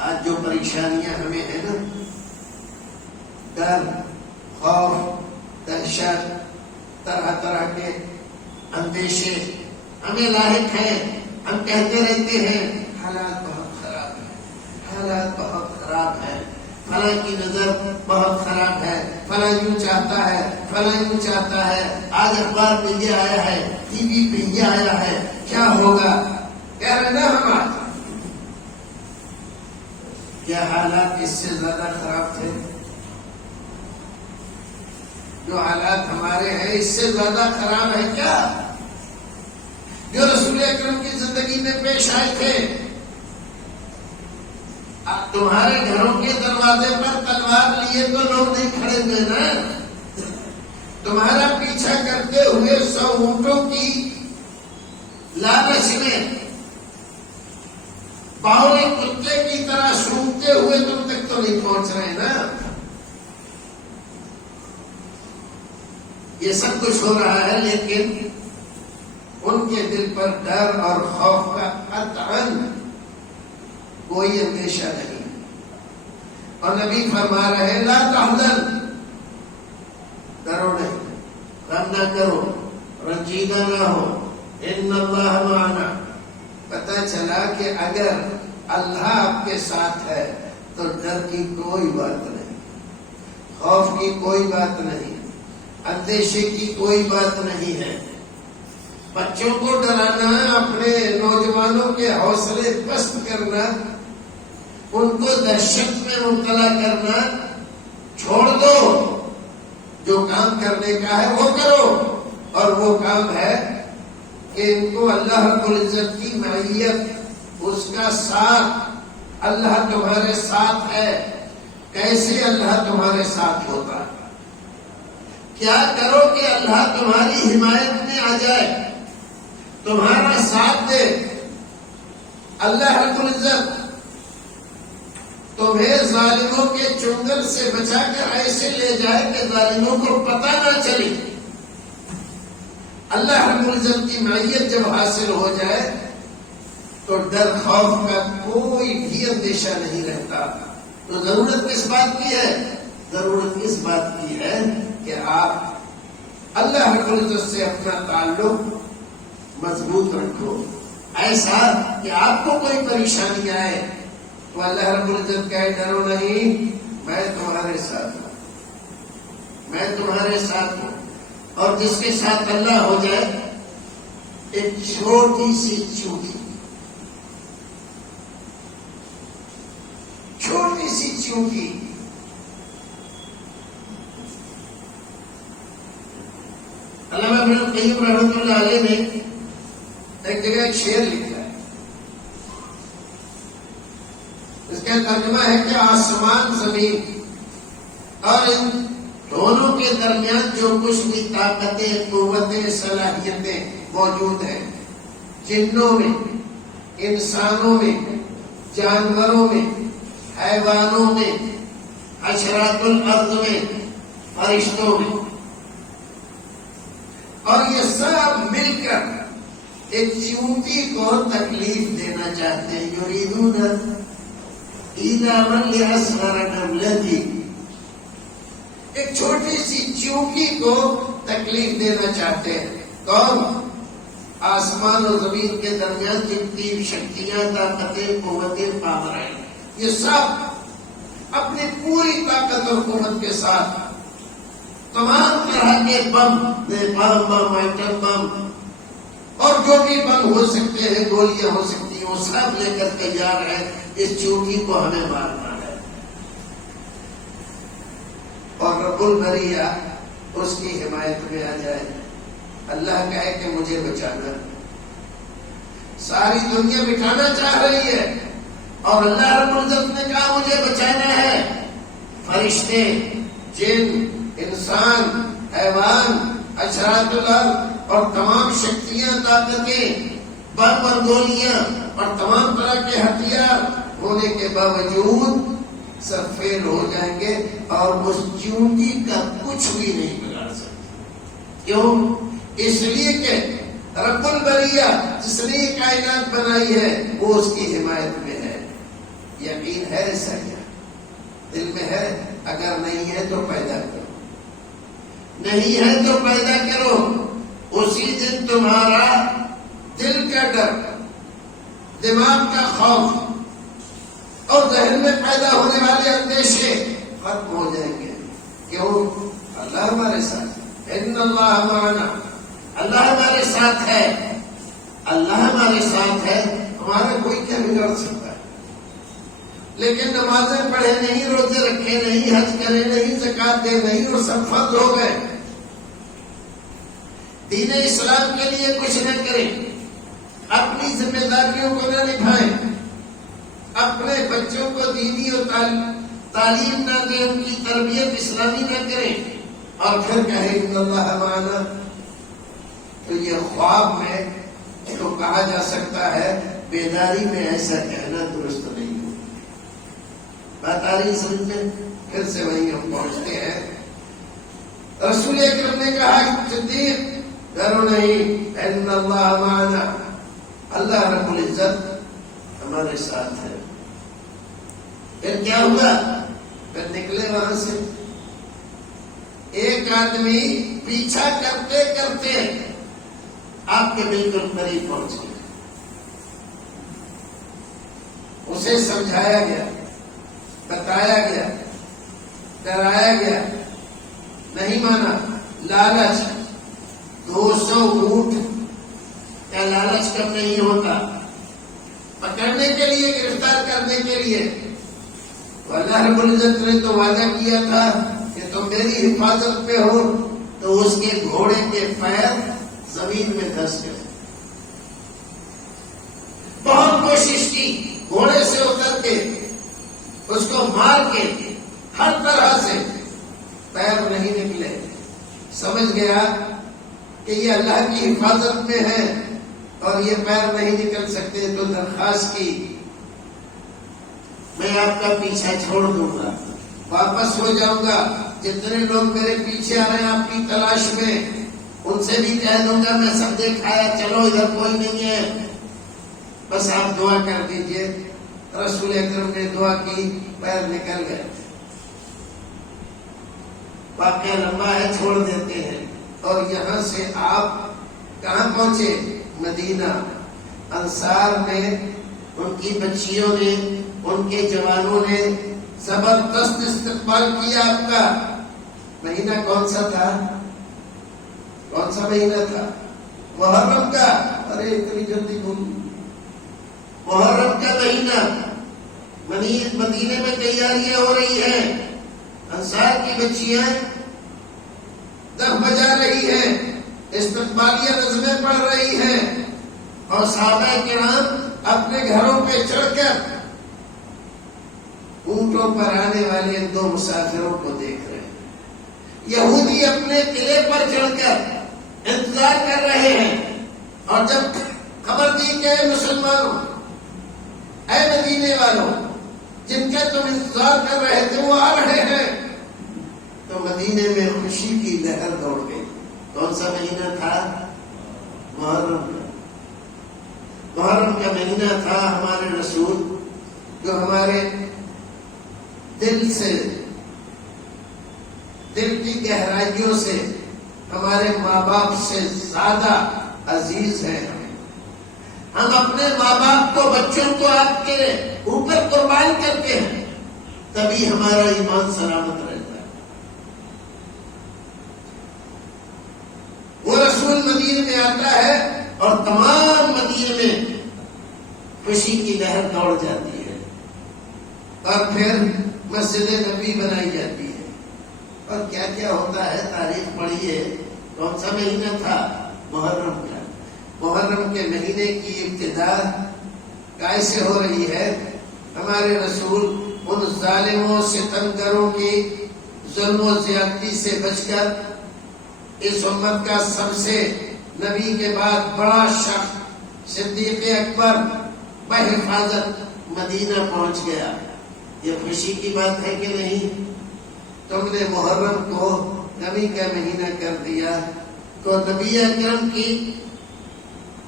آج جو پریشانیاں ہمیں ہیں نا، ڈر، خوف، دہشت، طرح طرح کے اندیشے ہمیں لاحق ہیں، ہم کہتے رہتے ہیں حالات بہت خراب ہیں، حالات بہت خراب ہیں، فلاں کی نظر بہت خراب ہے، فلاں یوں چاہتا ہے، فلاں یوں چاہتا ہے، آج اخبار میں یہ آیا ہے، ٹی وی پہ یہ آیا ہے، کیا ہوگا؟ کہہ رہے نا ہم آج کیا حالات اس سے زیادہ خراب تھے؟ جو حالات ہمارے ہیں اس سے زیادہ خراب ہے کیا؟ جو رسول اکرم کی زندگی میں پیش آئے تھے، تمہارے گھروں کے دروازے پر تلوار لیے تو لوگ نہیں کھڑے ہوئے نا، تمہارا پیچھا کرتے ہوئے 100 اونٹوں کی لالچ میں باؤل کتے کی طرح سونگتے ہوئے تم تک تو نہیں پہنچ رہے نا۔ یہ سب کچھ ہو رہا ہے لیکن ان کے دل پر ڈر اور خوف کا قطعاً کوئی اندیشہ نہیں، اور نبی فرما رہے ہیں لا تحزن، ڈرو نہیں، غم نہ کرو، رنجیدہ نہ ہو، ان اللہ معنا۔ پتہ چلا کہ اگر اللہ آپ کے ساتھ ہے تو ڈر کی کوئی بات نہیں، خوف کی کوئی بات نہیں، اندیشے کی کوئی بات نہیں ہے۔ بچوں کو ڈرانا، اپنے نوجوانوں کے حوصلے پست کرنا، ان کو دہشت میں مبتلا کرنا چھوڑ دو، جو کام کرنے کا ہے وہ کرو، اور وہ کام ہے کہ ان کو اللہ رب العزت کی معیت، اس کا ساتھ، اللہ تمہارے ساتھ ہے۔ کیسے اللہ تمہارے ساتھ ہوتا ہے؟ کیا کرو کہ اللہ تمہاری حمایت میں آ جائے، تمہارا ساتھ دے۔ اللہ رب العزت تمہیں ظالموں کے چنگل سے بچا کر ایسے لے جائے کہ ظالموں کو پتہ نہ چلے۔ اللہ رب العزت کی معیت جب حاصل ہو جائے تو ڈر خوف کا کوئی بھی اندیشہ نہیں رہتا۔ تو ضرورت کس بات کی ہے؟ ضرورت اس بات کی ہے کہ آپ اللہ رب العزت سے اپنا تعلق مضبوط رکھو، ایسا کہ آپ کو کوئی پریشانی آئے تو اللہ رب العزت کہے ڈرو نہیں، میں تمہارے ساتھ ہوں، میں تمہارے ساتھ ہوں۔ اور جس کے ساتھ اللہ ہو جائے، ایک چھوٹی سی چونٹی، چھوٹی سی چونٹی، علامہ ابن القیم رحمۃ اللہ علیہ نے ایک جگہ ایک شعر لکھا ہے، اس کا ترجمہ ہے کہ آسمان زمین اور ان دونوں کے درمیان جو کچھ بھی طاقتیں، قوتیں، صلاحیتیں موجود ہیں، جنوں میں، انسانوں میں، جانوروں میں، حیوانوں میں، حشرات الارض میں، فرشتوں میں، اور یہ سب مل کر ایک چیونٹی کو تکلیف دینا چاہتے ہیں۔ یریدون ایلاما لاصغر نملۃ، ایک چھوٹی سی چیونٹی کو تکلیف دینا چاہتے ہیں۔ کون؟ آسمان اور زمین کے درمیان جتنی شکتیاں، طاقتیں، قوتیں، پاوریں، یہ سب اپنی پوری طاقت اور قوت کے ساتھ تمام طرح کے بم، نیپال بم، ایٹم بم، اور جو بھی بم ہو سکتے ہیں، گولیاں ہو سکتی ہیں، وہ سب لے کر تیار ہے اس چیونٹی کو ہمیں مارنا ہے۔ اور رب البریہ اس کی حمایت میں آ جائے، اللہ کہے کہ مجھے بچانا، ساری دنیا مٹانا چاہ رہی ہے، اور اللہ رب العزت نے کہا مجھے بچانا ہے۔ فرشتے، جن، انسان، حیوان، حشرات الارض اور تمام شکتیاں، طاقتیں، بم اور گولیاں اور تمام طرح کے ہتھیار ہونے کے باوجود سب فیل ہو جائیں گے اور اس چونٹی کا کچھ بھی نہیں بگاڑ سکتے۔ کیوں؟ اس لیے کہ رب البریہ جس نے یہ کائنات بنائی ہے وہ اس کی حمایت میں ہے۔ یقین ہے ایسا کیا؟ دل میں ہے؟ اگر نہیں ہے تو پیدا کرو، نہیں ہے تو پیدا کرو۔ اسی دن تمہارا دل کا ڈر، دماغ کا خوف اور ذہن میں پیدا ہونے والے اندیشے ختم ہو جائیں گے۔ کیوں؟ اللہ ہمارے ساتھ ہے۔ ان اللہ معنا، اللہ ہمارے ساتھ ہے، اللہ ہمارے ساتھ ہے، ہمارا کوئی کیا بگاڑ سکتا ہے؟ لیکن نمازیں پڑھے نہیں، روزے رکھے نہیں، حج کرے نہیں، زکات دے نہیں اور سب فرض ہو گئے، دین اسلام کے لیے کچھ نہ کریں، اپنی ذمہ داریوں کو نہ نبھائیں، اپنے بچوں کو دینی اور تعلیم نہ دیں، ان کی تربیت اسلامی نہ کریں، اور پھر کہیں ان اللہ معنا، تو یہ خواب میں تو کہا جا سکتا ہے، بیداری میں ایسا کہنا درست نہیں ہو۔ بات آ رہی سمجھ میں؟ پھر سے وہیں ہم پہنچتے ہیں۔ رسول اکرم نے کہا صدیق ڈرو نہیں، ان اللہ معنا، اللہ رب العزت ہمارے ساتھ ہے۔ پھر کیا ہوا؟ پھر نکلے وہاں سے، ایک آدمی پیچھا کرتے کرتے آپ کے بالکل قریب پہنچ گیا، اسے سمجھایا گیا، بتایا گیا، ڈرایا گیا، نہیں مانا۔ لالچ، 200 اونٹ کا لالچ کم نہیں ہوتا، پکڑنے کے لیے، گرفتار کرنے کے لیے۔ تو اللہ رب العزت نے تو وعدہ کیا تھا کہ تم میری حفاظت پہ ہو، تو اس کے گھوڑے کے پیر زمین میں دھس گئے۔ بہت کوشش کی گھوڑے سے اتر کے اس کو مار کے، ہر طرح سے پیر نہیں نکلے۔ سمجھ گیا کہ یہ اللہ کی حفاظت میں ہے اور یہ پیر نہیں نکل سکتے، تو درخواست کی میں آپ کا پیچھا چھوڑ دوں گا، واپس ہو جاؤں گا، جتنے لوگ میرے پیچھے آ رہے ہیں آپ کی تلاش میں، ان سے بھی کہہ دوں گا میں سب دیکھایا، چلو ادھر کوئی نہیں ہے، بس آپ دعا کر دیجئے۔ رسول اکرم نے دعا کی، پیر نکل گئے۔ واقعہ لمبا ہے، چھوڑ دیتے ہیں۔ اور یہاں سے آپ کہاں پہنچے؟ مدینہ۔ انصار نے، ان کی بچیوں نے، ان کے جوانوں نے زبردست استقبال کیا آپ کا۔ مہینہ کون سا تھا؟ کون سا مہینہ تھا؟ محرم کا۔ ارے اتنی جلدی بول، محرم کا مہینہ۔ مدینے میں تیاریاں ہو رہی ہیں، انصار کی بچیاں دف بجا رہی ہیں، استقبالیہ نظمیں پڑھ رہی ہیں، اور صحابہ کرام اپنے گھروں پہ چڑھ کر اونٹوں پر آنے والے ان 2 مسافروں کو دیکھ رہے ہیں۔ یہودی اپنے قلعے پر چڑھ کر انتظار کر رہے ہیں، اور جب خبر دی کہ اے مسلمانوں، اے مدینے والوں، جن کا تم انتظار کر رہے تھے وہ آ رہے ہیں، تو مدینے میں خوشی کی لہر دوڑ گئی۔ کون سا مہینہ تھا؟ محرم کا۔ محرم کا مہینہ تھا۔ ہمارے رسول جو ہمارے دل سے، دل کی گہرائیوں سے، ہمارے ماں باپ سے زیادہ عزیز ہیں۔ ہم اپنے ماں باپ کو، بچوں کو آپ کے اوپر قربان کرتے ہیں، تبھی ہمارا ایمان سلامت رہتا ہے۔ وہ رسول مدینے میں آتا ہے اور تمام مدینے میں خوشی کی لہر دوڑ جاتی ہے، اور پھر مسجد نبی بنائی جاتی ہے، اور کیا کیا ہوتا ہے تاریخ پڑھیے۔ کون سا مہینہ تھا؟ محرم کا۔ محرم کے مہینے کی ابتدا کیسے ہو رہی ہے؟ ہمارے رسول ان ظالموں ستمگروں کی ظلم و زیادتی سے بچ کر اس امت کا سب سے نبی کے بعد بڑا شخص صدیق اکبر بحفاظت مدینہ پہنچ گیا۔ یہ خوشی کی بات ہے کہ نہیں؟ تم نے محرم کو نبی کا مہینہ کر دیا تو نبی اکرم کی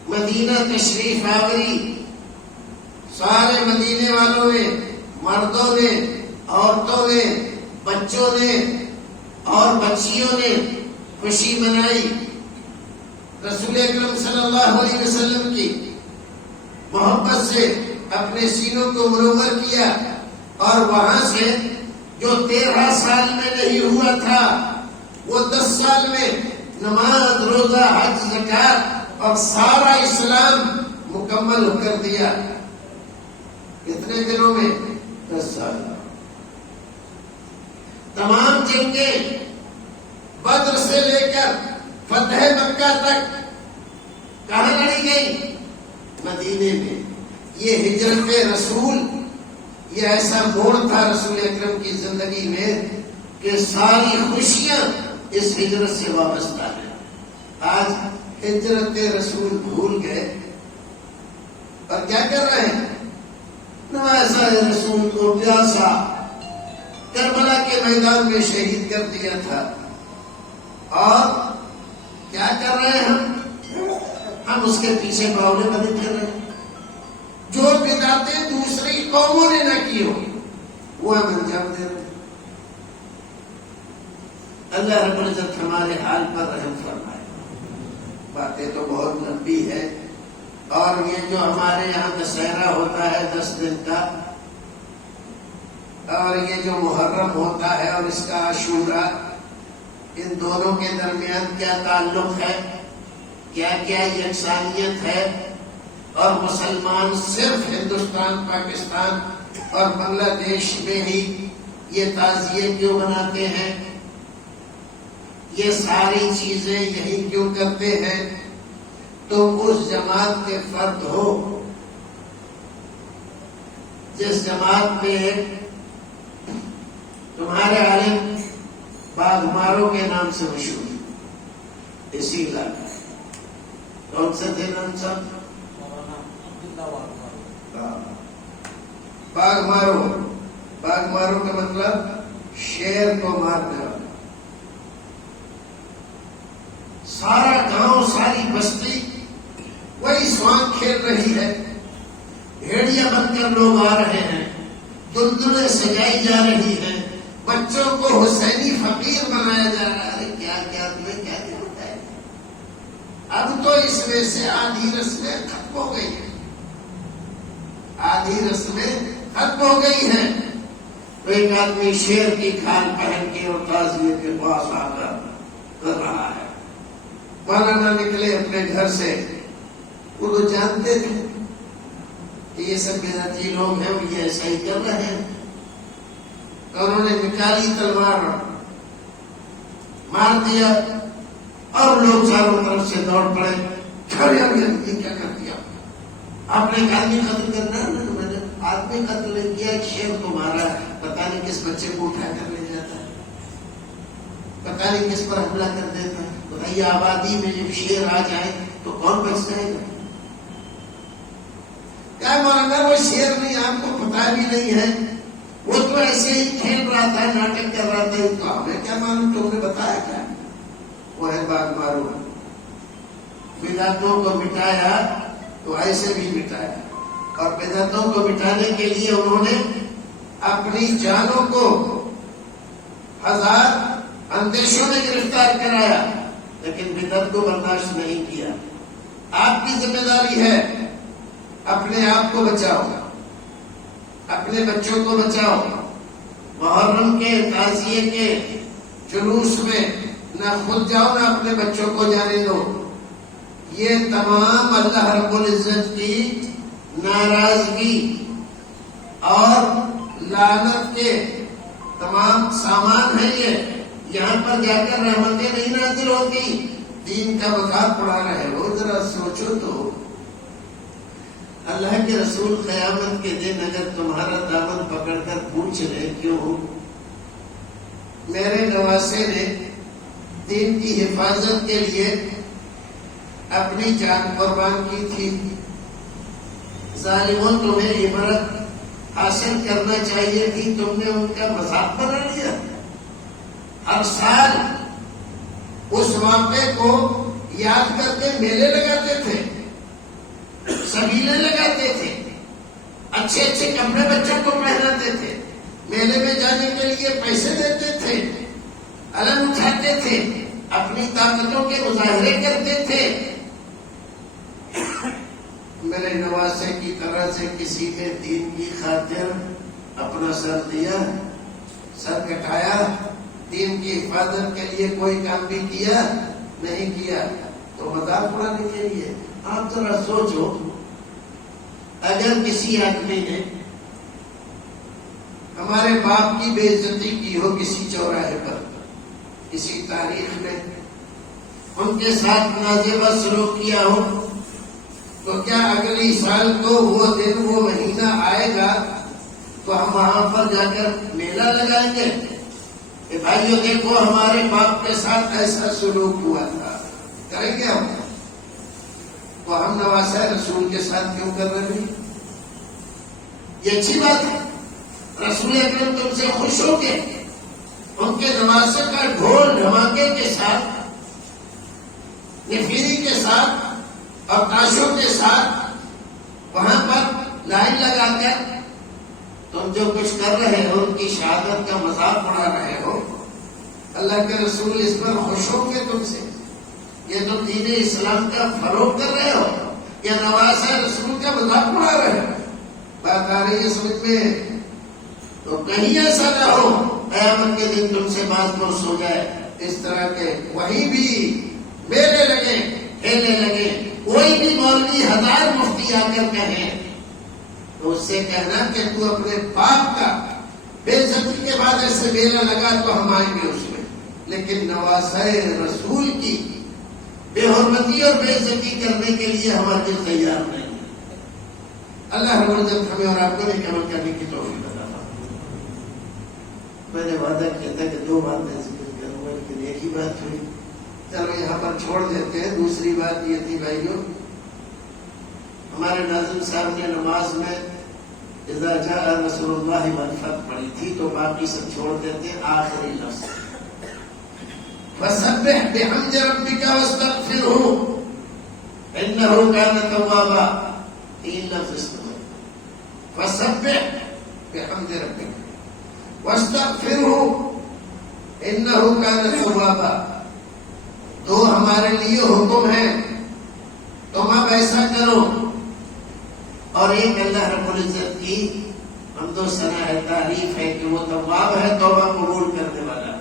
مدینہ تشریف آوری سارے مدینے والوں نے، مردوں نے، عورتوں نے، بچوں نے اور بچیوں نے خوشی منائی۔ رسول اکرم صلی اللہ علیہ وسلم کی محبت سے اپنے سینوں کو منور کیا، اور وہاں سے جو 13 سال میں نہیں ہوا تھا وہ 10 سال میں نماز، روزہ، حج، زکات اور سارا اسلام مکمل کر دیا۔ کتنے دنوں میں؟ 10 سال۔ تمام جنگیں بدر سے لے کر فتح مکہ تک کہاں لڑی گئی؟ مدینے میں۔ یہ ہجرت رسول، یہ ایسا موڑ تھا رسول اکرم کی زندگی میں کہ ساری خوشیاں اس ہجرت سے وابستہ ہیں۔ آج ہجرت رسول بھول گئے اور کیا کر رہے ہیں؟ نواسا رسول کو پیاسا کربلا کے میدان میں شہید کر دیا تھا، اور کیا کر رہے ہیں ہم اس کے پیچھے باولے بندی کر رہے ہیں۔ جو بدعتیں دوسری قوموں نے نہ کی ہو وہ ہم انجام دے رہے ہیں۔ اللہ رب العزت ہمارے حال پر رحم فرمائے۔ باتیں تو بہت لمبی ہے، اور یہ جو ہمارے یہاں دسہرہ ہوتا ہے 10 دن کا، اور یہ جو محرم ہوتا ہے اور اس کا عاشورہ، ان دونوں کے درمیان کیا تعلق ہے، کیا کیا یکسانیت ہے، اور مسلمان صرف ہندوستان، پاکستان اور بنگلہ دیش میں ہی یہ تعزیے کیوں مناتے ہیں، یہ ساری چیزیں یہی کیوں کرتے ہیں؟ تم اس جماعت کے فرد ہو جس جماعت میں تمہارے عالم باغماروں کے نام سے مشہور، اسی علاقے کون سے تھے نام صاحب؟ باغماروں۔ باغماروں کا مطلب شیر کو مارنے والا۔ سارا گاؤں، ساری بستی وہی سوانگ کھیل رہی ہے، بھیڑیا بن کر لوگ آ رہے ہیں، دلدلیں سجائی جا رہی ہیں، بچوں کو حسینی فقیر بنایا جا رہا ہے۔ کیا کیا تمہیں کیا کیا ہوتا ہے؟ اب تو اس میں سے آدھی رسمیں ختم ہو گئی ہیں، آدھی رسمیں ختم ہو گئی ہیں۔ تو ایک آدمی شیر کی کھال پہن کے اور تعزیے کے پاس آ کر رہا ہے۔ مولانا نکلے اپنے گھر سے، وہ تو جانتے تھے کہ یہ سب بدعتی لوگ ہیں، یہ ایسا ہی کر رہے ہیں، تو انہوں نے نکالی تلوار، مار دیا، اور لوگ چاروں طرف سے دوڑ پڑے۔ یہ کیا کر دیا آپ نے؟ ایک آدمی قتل کرنا ہے، میں نے آدمی قتل نہیں کیا، ایک شیر کو مارا، پتہ نہیں کس بچے کو اٹھا کر لے جاتا ہے، پتہ نہیں کس پر حملہ کر دیتا ہے۔ بتائیے آبادی میں جب شیر آ جائے تو کون بچ جائے گا؟ کیا مولانا وہ شیر نہیں، آپ کو پتا بھی نہیں ہے، وہ تو ایسے ہی کھیل رہا تھا، ناٹک کر رہا تھا، تو ہمیں کیا معلوم، تم نے بتایا کیا؟ وہ ہے باغماروں۔ بدعتوں کو مٹایا تو ایسے بھی مٹایا، اور بدعتوں کو مٹانے کے لیے انہوں نے اپنی جانوں کو ہزار اندیشوں میں گرفتار کرایا، لیکن بدعت کو برداشت نہیں کیا۔ آپ کی ذمہ داری ہے، اپنے آپ کو بچاؤ، اپنے بچوں کو بچاؤ۔ محرم کے تعزیے کے جلوس میں نہ خود جاؤ نہ اپنے بچوں کو جانے دو۔ یہ تمام اللہ رب العزت کی ناراضگی اور لعنت کے تمام سامان ہیں۔ یہ یہاں پر جا کر رحمتیں نہیں نازل ہوتی، دین کا مذاق اڑا رہے ہو، ذرا سوچو تو اللہ کے رسول قیامت کے دن اگر تمہارا دامن پکڑ کر پوچھ رہے کیوں میرے نواسے نے دین کی حفاظت کے لیے اپنی جان قربان کی تھی، ظالموں تمہیں عبرت حاصل کرنا چاہیے تھی، تم نے ان کا مذاق بنا لیا۔ ہر سال اس واقعے کو یاد کر کے میلے لگاتے تھے، سبیلے لگاتے تھے، اچھے اچھے کپڑے بچوں کو پہناتے تھے، میلے میں جانے کے لیے پیسے دیتے تھے، علم اٹھاتے تھے، اپنی طاقتوں کے مظاہرے کرتے تھے۔ میرے نواسے کی طرح سے کسی نے دین کی خاطر اپنا سر دیا، سر کٹایا، دین کی حفاظت کے لیے کوئی کام بھی کیا نہیں کیا، تو مذاق اڑانے کے لیے۔ آپ ذرا سوچو اگر کسی آدمی نے ہمارے باپ کی بے عزتی کی ہو کسی چوراہے پر، کسی تاریخ میں ان کے ساتھ نازیبہ سلوک کیا ہو، تو کیا اگلی سال کو وہ دن وہ مہینہ آئے گا تو ہم وہاں پر جا کر میلہ لگائیں گے کہ بھائیو دیکھو ہمارے باپ کے ساتھ ایسا سلوک ہوا تھا؟ کریں گے ہم؟ تو ہم نواسہ رسول کے ساتھ کیوں کر رہے ہیں؟ یہ اچھی بات ہے، رسول اکرم تم سے خوش ہو کے ان کے نواسے کا ڈھول دھماکے کے ساتھ، نفیری کے ساتھ اور تاشوں کے ساتھ وہاں پر لائن لگا کر تم جو کچھ کر رہے ہو، ان کی شہادت کا مذاق اڑا رہے ہو، اللہ کے رسول اس پر خوش ہوں گے تم سے؟ یہ تو دین اسلام کا فروغ کر رہے ہو یا نواسہ رسول کا مذاق اڑا رہے ہو؟ بات آ رہی ہے سمجھ میں؟ تو کہیں ایسا نہ ہو قیامت کے دن تم سے بات پرس ہو جائے اس طرح کے، وہیں بھی میلے لگے، کھیلے لگے، کوئی بھی مولوی 1000 مفتی آ کر کہے تو اس سے کہنا کہ تو اپنے باپ کا بے عزتی کے بعد ایسے میلہ لگا تو ہم آئیں گے اس میں، لیکن نواسہ رسول کی بے حرمتی اور بے عزتی کرنے کے لیے ہمارے تیار نہیں۔ اللہ رب العزت ہمیں اور آپ کو نیک عمل کرنے کی توفیق عطا فرمائے۔ میں نے وعدہ کیا تھا کہ 2 باتیں ذکر کروں گا لیکن ایک ہی بات ہوئی، چلو یہاں پر چھوڑ دیتے ہیں۔ دوسری بات یہ تھی بھائیوں، ہمارے ناظم صاحب نے نماز میں اذا جاء نصر اللہ والفتح پڑھی تھی، تو باقی سب چھوڑ دیتے ہیں، آخری لفظ فسبح بحمد ربک واستغفرہ انہ کان توابا، 3 لفظ استعمال، فسبح بحمد ربک واستغفرہ انہ کان توابا۔ 2 ہمارے لیے حکم ہے، تم اب ایسا کرو، اور ایک اللہ رب العزت کی حمد و ثنا ہے، تعریف ہے کہ وہ تواب ہے، توبہ قبول کرنے والا۔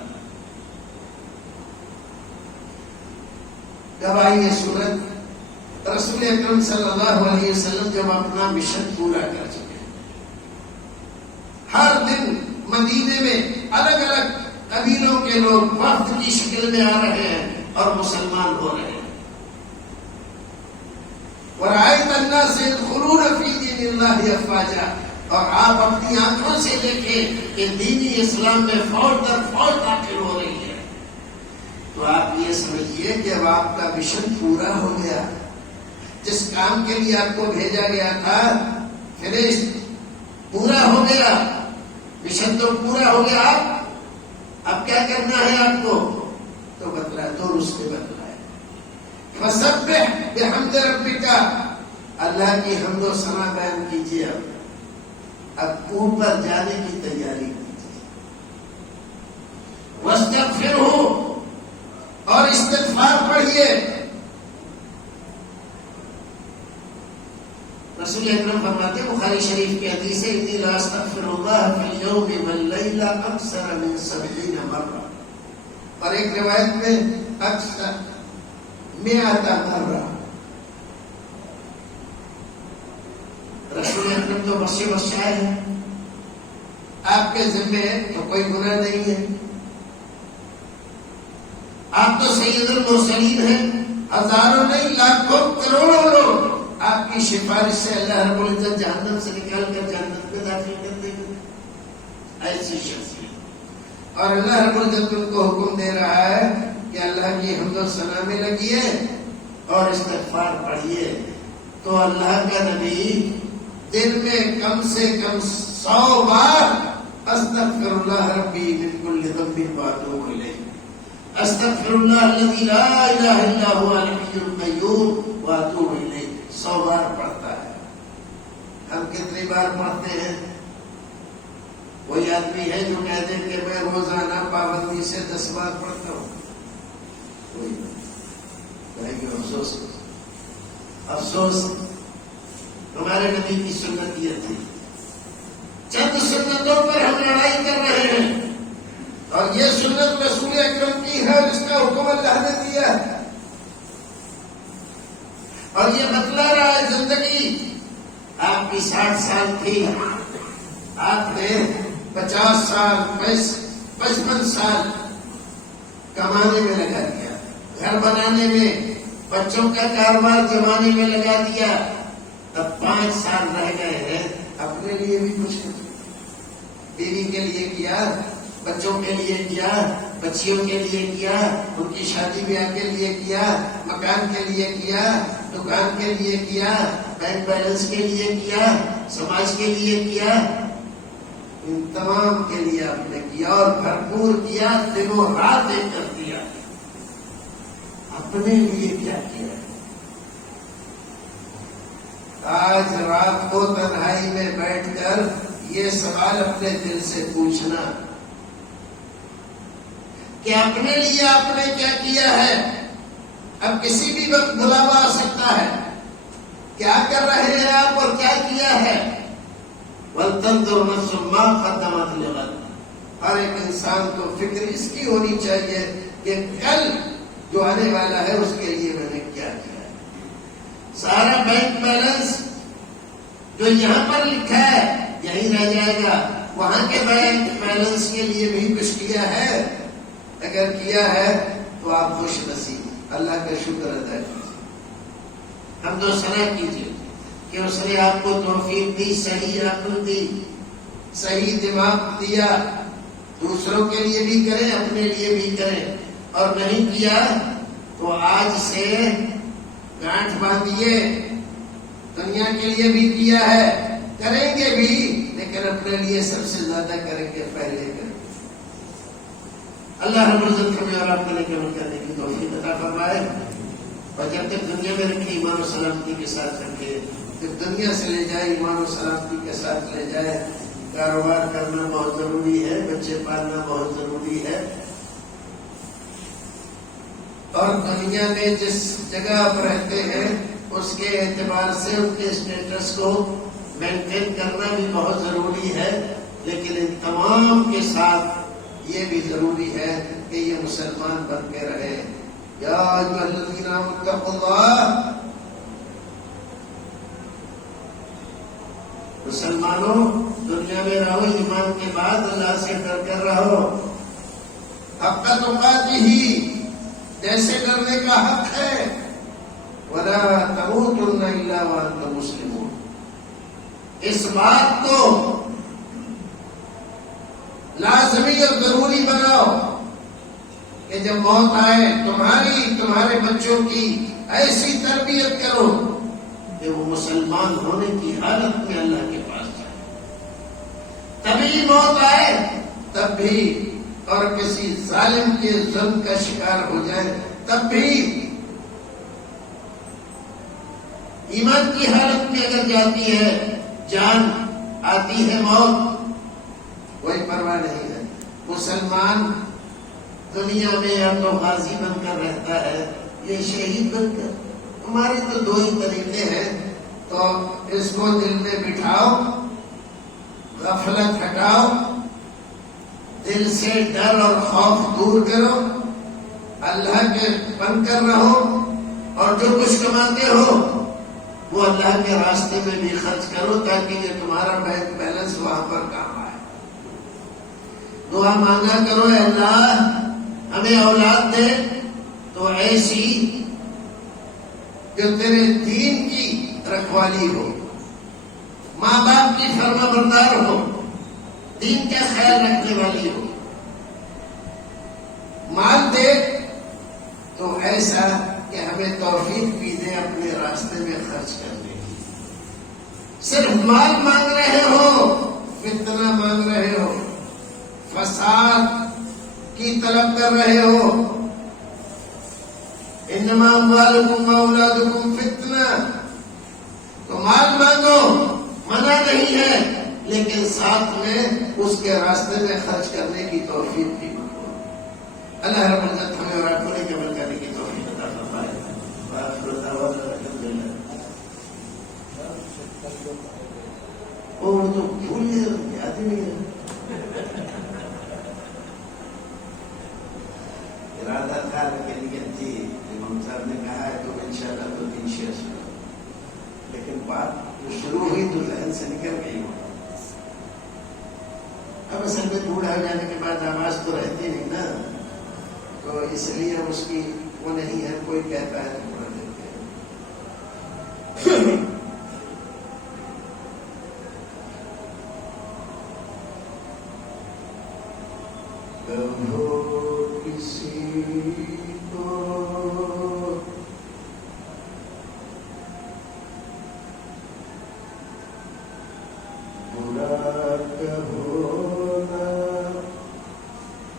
گواہی صورت رسول اکرم صلی اللہ علیہ وسلم جب اپنا مشن پورا کر چکے، ہر دن مدینے میں الگ الگ قبیلوں کے لوگ وفد کی شکل میں آ رہے ہیں اور مسلمان ہو رہے ہیں، وَرَأَيْتَ النَّاسَ يَدْخُلُونَ فِي دِينِ اللَّهِ أَفْوَاجًا، اور آپ اپنی آنکھوں سے دیکھیں کہ دینی اسلام میں فوج در فوج داخل ہو رہی ہے، تو آپ یہ سمجھیے کہ اب آپ کا مشن پورا ہو گیا، جس کام کے لیے آپ کو بھیجا گیا تھا فنش پورا ہو گیا، مشن تو پورا ہو گیا۔ اب کیا کرنا ہے آپ کو؟ تو بتلا دو رستے بتلائے، فسبح بحمد ربک، اللہ کی حمد و ثنا بیان کیجیے، اب اوپر جانے کی تیاری کیجیے، واستغفرہ، اور استغفار پڑھیے۔ رسول اکرم فرماتے ہیں، بخاری شریف کی حدیث ہے، انی لا استغفر اللہ فی اليوم واللیلہ اکثر من 70 مرہ، اور ایک روایت میں اکثر 100 مرہ۔ رسول اکرم تو بخشے بخشائے ہیں، آپ کے ذمہ تو کوئی گناہ نہیں ہے، آپ تو سید المرسلین ہیں، ہزاروں نہیں لاکھوں کروڑوں لوگ آپ کی سفارش سے اللہ رب العزت جہنم سے نکال کر جنت میں داخل کر دیں گے. ایسی شخصیت. اور اللہ رب العزت ان کو حکم دے رہا ہے کہ اللہ کی حمد و ثنا میں لگیے اور استغفار پڑھیے. تو اللہ کا نبی دن میں کم سے کم 100 بار استغفر اللہ ربی من کل ذنب واتوب الیہ، استغفر اللہ الذی لا الہ الا هو الحی القیوم واتوب الیہ 100 بار پڑھتا ہے. ہم کتنی بار پڑھتے ہیں؟ کوئی آدمی ہے جو کہہ دے کہ میں روزانہ پابندی سے 10 بار پڑھتا ہوں؟ کوئی کہے کہ افسوس افسوس. ہمارے نبی کی سنت یہ تھی. چند سنتوں پر ہم لڑائی کر رہے ہیں اور یہ سنت رسول اکرم کی ہے، جس کا حکم اللہ نے دیا ہے اور یہ بتلا رہا ہے. زندگی آپ کی 60 سال تھی، آپ نے 50 سال 55 سال کمانے میں لگا دیا، گھر بنانے میں، بچوں کا کاروبار جمانے میں لگا دیا. اب 5 سال رہ گئے ہیں، اپنے لیے بھی کچھ نہیں. بیوی کے لیے کیا، بچوں کے لیے کیا، بچیوں کے لیے کیا، ان کی شادی بیاہ کے لیے کیا، مکان کے لیے کیا، دکان کے لیے کیا، بینک بیلنس کے لیے کیا، سماج کے لیے کیا. ان تمام کے لیے آپ نے کیا اور بھرپور کیا، دنوں رات ایک کر دیا. اپنے لیے کیا کیا؟ آج رات کو تنہائی میں بیٹھ کر یہ سوال اپنے دل سے پوچھنا کہ اپنے لیے آپ نے کیا کیا ہے. اب کسی بھی وقت بلاوا آ سکتا ہے. کیا کر رہے ہیں آپ اور کیا کیا ہے؟ وَلْتَنْظُرْ نَفْسٌ مَا قَدَّمَتْ لِغَدٍ. ہر ایک انسان کو فکر اس کی ہونی چاہیے کہ کل جو آنے والا ہے اس کے لیے میں نے کیا کیا ہے. سارا بینک بیلنس جو یہاں پر لکھا ہے یہی رہ جائے گا. وہاں کے بینک بیلنس کے لیے بھی کچھ کیا ہے؟ اگر کیا ہے تو آپ خوش نصیب، اللہ کا شکر ادا کیجیے، حمد و ثنا کیجیے کہ اس نے آپ کو توفیق دی، صحیح عقل دی، صحیح دماغ دیا. دوسروں کے لیے بھی کریں، اپنے لیے بھی کریں. اور نہیں کیا تو آج سے گانٹھ باندھیے. دنیا کے لیے بھی کیا ہے، کریں گے بھی، لیکن اپنے لیے سب سے زیادہ کریں گے، پہلے کریں. اللہ رب العزت ہمیں اور آپ کو عمل کرنے کی توفیق عطا فرمائے. اور جب تک دنیا میں رکھے ایمان و سلامتی کے ساتھ رکھے، جب دنیا سے لے جائے ایمان و سلامتی کے ساتھ لے جائے. کاروبار کرنا بہت ضروری ہے، بچے پالنا بہت ضروری ہے، اور دنیا میں جس جگہ آپ رہتے ہیں اس کے اعتبار سے ان کے اسٹیٹس کو مینٹین کرنا بھی بہت ضروری ہے. لیکن ان تمام کے ساتھ یہ بھی ضروری ہے کہ یہ مسلمان بن کے رہے. یا ایھا الذین آمنوا اتقوا اللہ. مسلمانوں دنیا میں رہو، ایمان کے بعد اللہ سے ڈر کر رہو، حق تقاتہ، جیسے ڈرنے کا حق ہے. وَلَا تَمُوتُنَّ إِلَّا وَأَنْتُمْ مُسْلِمُونَ. اس بات کو لازمی اور ضروری بناؤ کہ جب موت آئے تمہارے بچوں کی ایسی تربیت کرو کہ وہ مسلمان ہونے کی حالت میں اللہ کے پاس جائے. تبھی موت آئے تب بھی، اور کسی ظالم کے ظلم کا شکار ہو جائے تب بھی. ایمان کی حالت میں اگر جاتی ہے جان، آتی ہے موت، کوئی پرواہ نہیں ہے. مسلمان دنیا میں یا تو غازی بن کر رہتا ہے یا شہید بن کر. ہمارے تو دو ہی طریقے ہیں، تو اس کو دل میں بٹھاؤ، غفلت ہٹاؤ، دل سے ڈر اور خوف دور کرو، اللہ کے بن کر رہو، اور جو کچھ کماتے ہو وہ اللہ کے راستے میں بھی خرچ کرو تاکہ یہ تمہارا بینک بیلنس وہاں پر کام آئے. دعا مانگا کرو، اے اللہ ہمیں اولاد دے تو ایسی جو تیرے دین کی رکھوالی ہو، ماں باپ کی فرما بردار ہو، دین کا خیال رکھنے والی ہو. مال دے تو ایسا کہ ہمیں توفیق بھی دے اپنے راستے میں خرچ کرنے کی. صرف مال مانگ رہے ہو، فتنہ مانگ رہے ہو، فساد کی طلب کر رہے ہو، انما اموالکم و اولادکم فتنہ، تو مال مانگو، منع نہیں ہے، لیکن ساتھ میں اس کے راستے میں خرچ کرنے کی توفیق بھی مانگو. اللہ رب العزت ہمیں اور آپ کو نیک عمل کرنے کی توفیق عطا فرمائے. وآخر دعوانا الحمدللہ. وہ تو بھول گئے، یاد ہی نہیں ہے. ارادہ تھا لیکن جی امام صاحب نے کہا ہے تو انشاءاللہ تو 3 شعر سنا، لیکن بات جو شروع ہوئی تو ذہن سے نکل گئی. اب اصل میں بوڑھا ہو جانے کے بعد آواز تو رہتی نہیں نا، تو اس لیے اس کی وہ نہیں ہے. کوئی کہتا ہے تو پڑھ دیتے ہیں. کسی کو برا کہو نہ،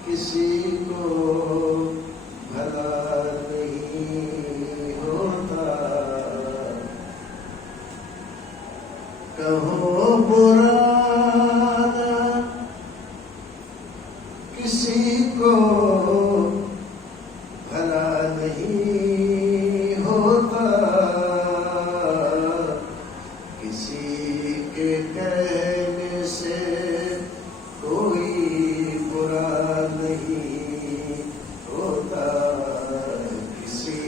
کسی کو بھلا نہیں ہوتا. کہو برا نہ کسی کو بھلا نہیں ہوتا. کسی کے کہنے سے کوئی برا نہیں ہوتا. کسی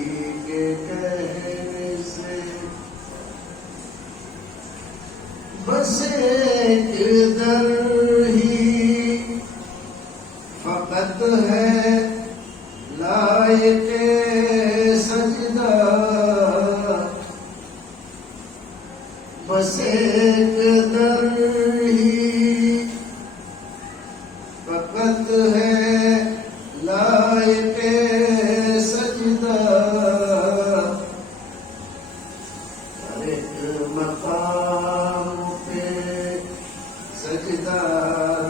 کے کہنے سے بس ایک در ہی فقط ہے لائق سجدہ. بس ایک در ہی فقط ہے لائق سجدہ. ہر ایک مقام پہ سجدہ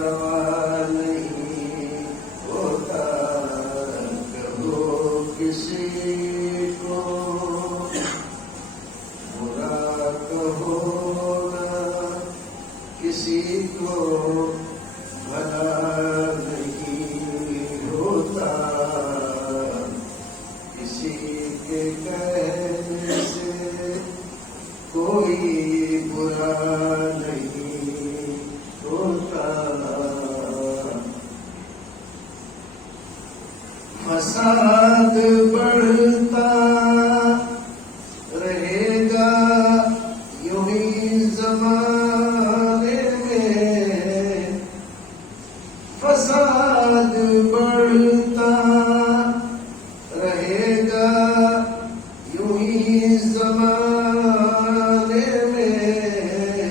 روا نہیں ہوتا. کہو کسی کو برا کہو نہ، کسی کو بھلا نہیں ہوتا. کسی کے کہنے سے کوئی برا نہیں ہوتا. فساد بڑھتا رہے گا یوں ہی زمانے میں. فساد بڑھتا رہے گا یوں ہی زمانے میں.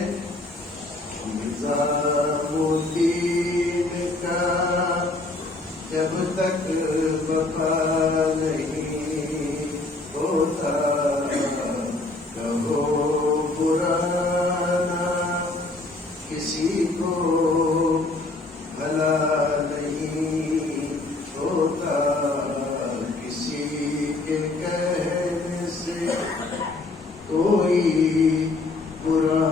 نظام الدین کا جب تک وفا نہیں ہوتا. کہو برا نہ کسی کو بھلا نہیں ہوتا. کسی کے کہنے سے کوئی برا